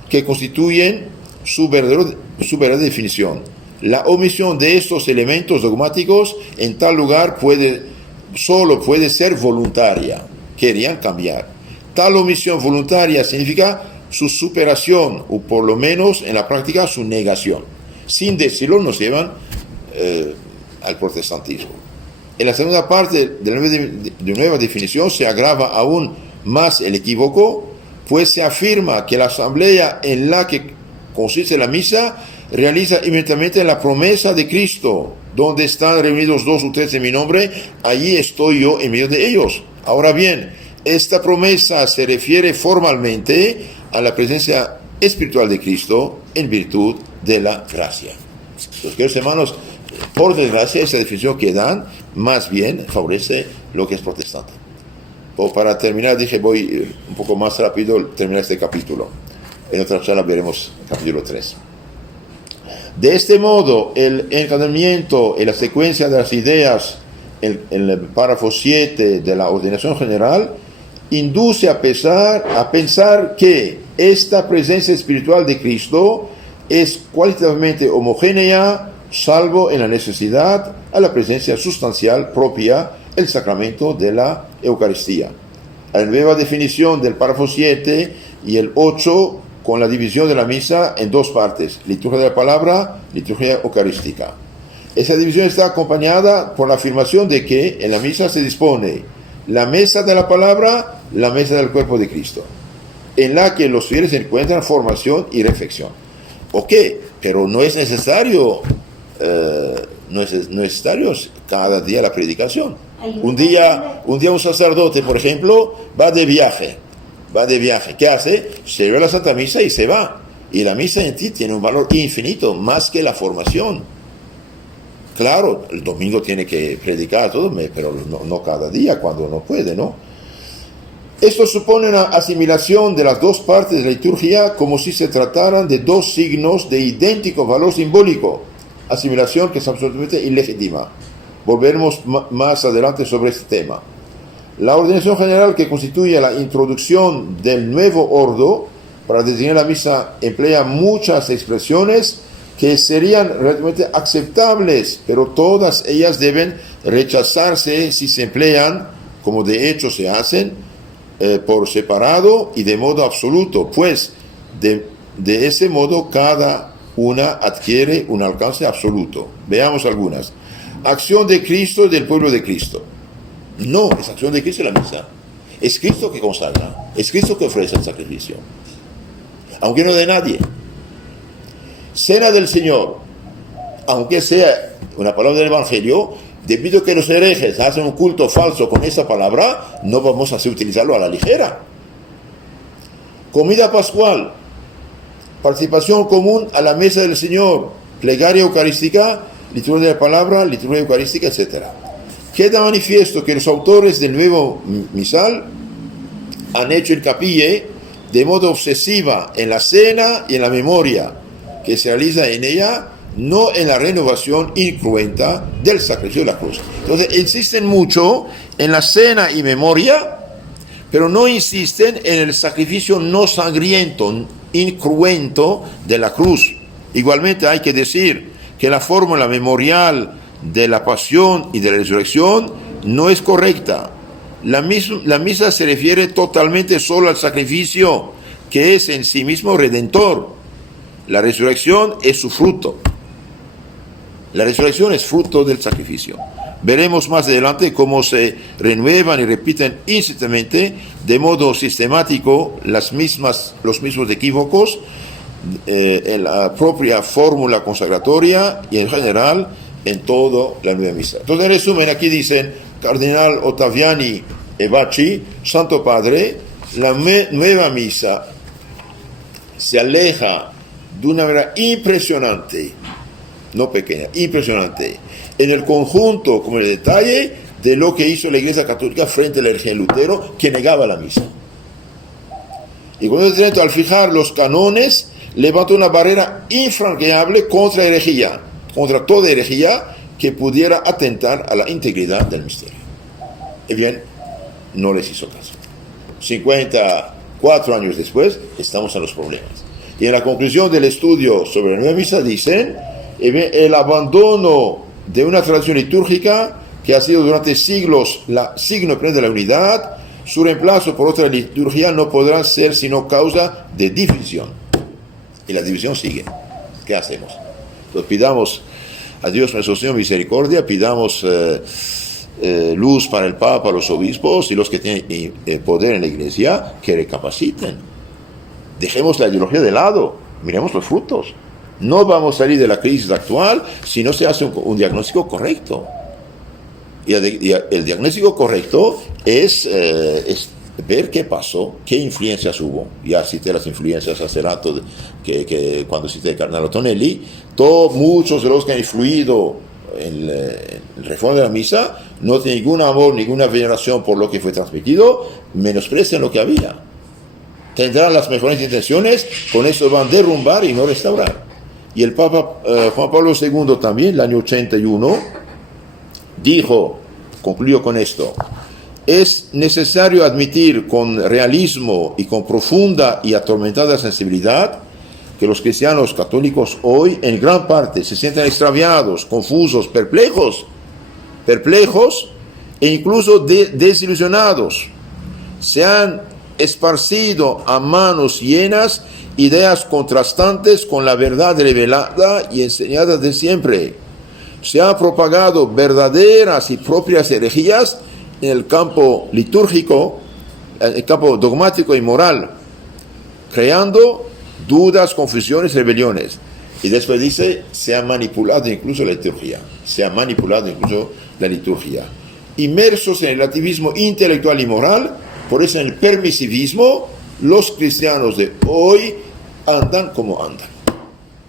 que constituyen su verdadera definición. La omisión de estos elementos dogmáticos en tal lugar solo puede ser voluntaria. Querían cambiar. Tal omisión voluntaria significa su superación, o por lo menos en la práctica su negación. Sin decirlo, nos llevan al protestantismo. En la segunda parte de la nueva definición se agrava aún más el equívoco, pues se afirma que la asamblea en la que consiste la misa realiza inmediatamente la promesa de Cristo: donde están reunidos 2 o 3 en mi nombre, allí estoy yo en medio de ellos. Ahora bien, esta promesa se refiere formalmente a la presencia espiritual de Cristo en virtud de la gracia. Los queridos hermanos, por desgracia, esa definición que dan más bien favorece lo que es protestante. Para terminar, dije, voy un poco más rápido terminar este capítulo. En otra charla veremos el capítulo 3. De este modo, el encadenamiento y la secuencia de las ideas en el párrafo 7 de la ordenación general induce a pensar que esta presencia espiritual de Cristo es cualitativamente homogénea, salvo en la necesidad a la presencia sustancial propia, el sacramento de la Eucaristía. La nueva definición del párrafo 7 y el 8 con la división de la misa en 2 partes: liturgia de la palabra, liturgia eucarística. Esa división está acompañada por la afirmación de que en la misa se dispone la mesa de la palabra, la mesa del cuerpo de Cristo, en la que los fieles encuentran formación y reflexión. Ok, pero no es necesario cada día la predicación. Un día un sacerdote, por ejemplo, va de viaje. ¿Qué hace? Celebra la Santa Misa y se va. Y la misa en ti tiene un valor infinito, más que la formación. Claro, el domingo tiene que predicar todo, pero no cada día, cuando no puede, ¿no? Esto supone una asimilación de las 2 partes de la liturgia como si se trataran de 2 signos de idéntico valor simbólico. Asimilación que es absolutamente ilegítima. Volveremos más adelante sobre este tema. La ordenación general, que constituye la introducción del nuevo ordo para designar la misa, emplea muchas expresiones que serían relativamente aceptables, pero todas ellas deben rechazarse si se emplean, como de hecho se hacen, por separado y de modo absoluto, pues de ese modo cada una adquiere un alcance absoluto. Veamos algunas. Acción de Cristo y del pueblo de Cristo. No, es acción de Cristo la misa. Es Cristo que consagra, es Cristo que ofrece el sacrificio, aunque no de nadie. Cena del Señor, aunque sea una palabra del Evangelio, debido a que los herejes hacen un culto falso con esa palabra, no vamos a utilizarlo a la ligera. Comida pascual, participación común a la mesa del Señor, plegaria eucarística, liturgia de la palabra, liturgia eucarística, etc. Queda manifiesto que los autores del nuevo misal han hecho hincapié de modo obsesiva en la cena y en la memoria que se realiza en ella, no en la renovación incruenta del sacrificio de la cruz. Entonces insisten mucho en la cena y memoria, pero no insisten en el sacrificio no sangriento, incruento de la cruz. Igualmente hay que decir que la fórmula memorial de la pasión y de la resurrección no es correcta. La misa se refiere totalmente solo al sacrificio, que es en sí mismo redentor. La resurrección es su fruto. La resurrección es fruto del sacrificio. Veremos más adelante cómo se renuevan y repiten insistentemente, de modo sistemático, los mismos equívocos en la propia fórmula consagratoria y en general en toda la nueva misa. Entonces, en resumen, aquí dicen Cardenal Ottaviani e Bacci, Santo Padre, la nueva misa se aleja de una manera impresionante, no pequeña, impresionante, en el conjunto como en el detalle de lo que hizo la Iglesia Católica frente a la herejía de Lutero, que negaba la misa. Y con esto, al fijar los cánones, levantó una barrera infranqueable contra herejía, contra toda herejía que pudiera atentar a la integridad del misterio. Y bien, no les hizo caso. 54 años después, estamos en los problemas. Y en la conclusión del estudio sobre la nueva misa dicen, el abandono de una tradición litúrgica que ha sido durante siglos signo de la unidad, su reemplazo por otra liturgia no podrá ser sino causa de división. Y la división sigue. ¿Qué hacemos? Entonces pidamos a Dios nuestro Señor misericordia, pidamos luz para el Papa, los obispos y los que tienen poder en la Iglesia, que recapaciten. Dejemos la ideología de lado, miremos los frutos. No vamos a salir de la crisis actual si no se hace un diagnóstico correcto. Y el diagnóstico correcto es ver qué pasó, qué influencias hubo. Ya cité las influencias hace rato, que cuando cité el cardenal Ottonelli, muchos de los que han influido en el reforma de la misa no tienen ningún amor, ninguna veneración por lo que fue transmitido, menosprecian lo que había. Tendrán las mejores intenciones, con eso van a derrumbar y no restaurar. Y el Papa Juan Pablo II también, el año 81, dijo, concluyó con esto: es necesario admitir con realismo y con profunda y atormentada sensibilidad que los cristianos católicos hoy en gran parte se sienten extraviados, confusos, perplejos e incluso desilusionados. Se han esparcido a manos llenas ideas contrastantes con la verdad revelada y enseñada de siempre. Se han propagado verdaderas y propias herejías en el campo litúrgico, en el campo dogmático y moral, creando dudas, confusiones, rebeliones. Y después dice, se ha manipulado incluso la liturgia. Inmersos en el relativismo intelectual y moral, por eso en el permisivismo, los cristianos de hoy andan como andan.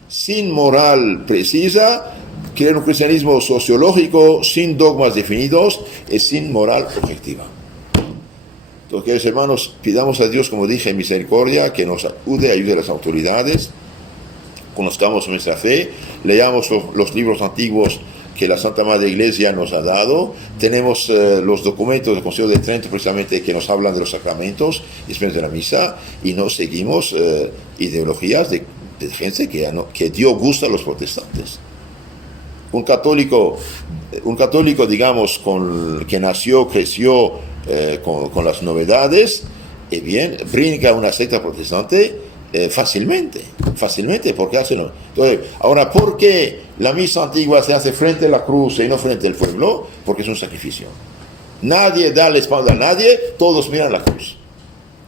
Sin moral precisa, quieren un cristianismo sociológico, sin dogmas definidos y sin moral objetiva. Entonces, queridos hermanos, pidamos a Dios, como dije, en misericordia, que nos ayude a las autoridades, conozcamos nuestra fe, leamos los libros antiguos que la Santa Madre Iglesia nos ha dado. Tenemos los documentos del Concilio de Trento, precisamente, que nos hablan de los sacramentos y de la misa, y no seguimos ideologías Fíjense que dio gusto a los protestantes. Un católico, digamos, que nació, creció con las novedades, bien, brinca una secta protestante fácilmente, porque hacen. Entonces, ahora, ¿por qué la misa antigua se hace frente a la cruz y no frente al pueblo? Porque es un sacrificio. Nadie da la espalda a nadie, todos miran la cruz.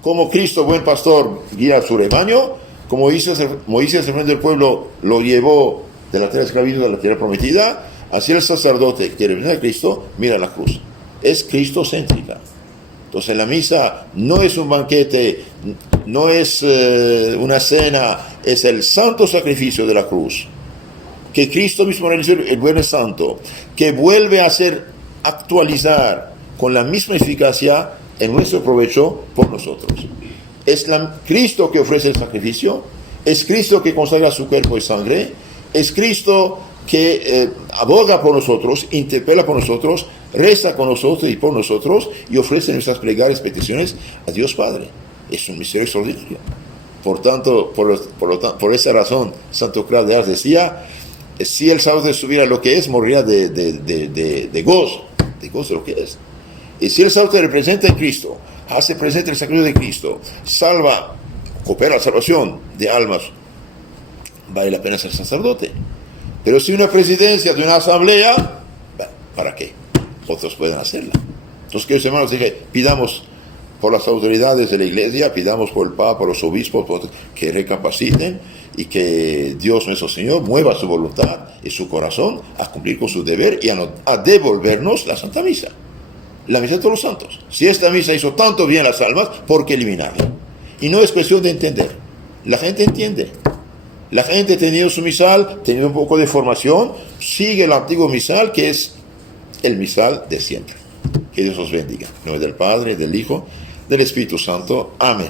Como Cristo, buen pastor, guía a su rebaño, como Moisés, el frente del pueblo, lo llevó de la tierra de esclavitud a la tierra prometida, así el sacerdote que quiere venir a Cristo, mira la cruz. Es cristocéntrica. Entonces la misa no es un banquete, no es una cena, es el santo sacrificio de la cruz, que Cristo mismo realizó, el Viernes Santo, que vuelve a actualizar con la misma eficacia en nuestro provecho por nosotros. Es Cristo que ofrece el sacrificio, es Cristo que consagra su cuerpo y sangre, es Cristo que aboga por nosotros, interpela por nosotros, reza con nosotros y por nosotros y ofrece nuestras plegarias, peticiones a Dios Padre. Es un misterio extraordinario. Por tanto, por esa razón, Santo Cras de Ars decía, si el sacerdote supiera lo que es, moriría de gozo de lo que es. Y si el sacerdote representa a Cristo, hace presente el sacrificio de Cristo, coopera a la salvación de almas, vale la pena ser sacerdote. Pero si una presidencia de una asamblea, ¿para qué? Otros pueden hacerla. Entonces, queridos hermanos, pidamos por las autoridades de la iglesia, pidamos por el Papa, por los obispos, que recapaciten y que Dios nuestro Señor mueva su voluntad y su corazón a cumplir con su deber y a devolvernos la Santa Misa, la Misa de todos los santos. Si esta misa hizo tanto bien a las almas, ¿por qué eliminarla? Y no es cuestión de entender. La gente entiende. La gente, teniendo su misal, teniendo un poco de formación, sigue el antiguo misal, que es el misal de siempre. Que Dios os bendiga. En nombre del Padre, del Hijo, del Espíritu Santo. Amén.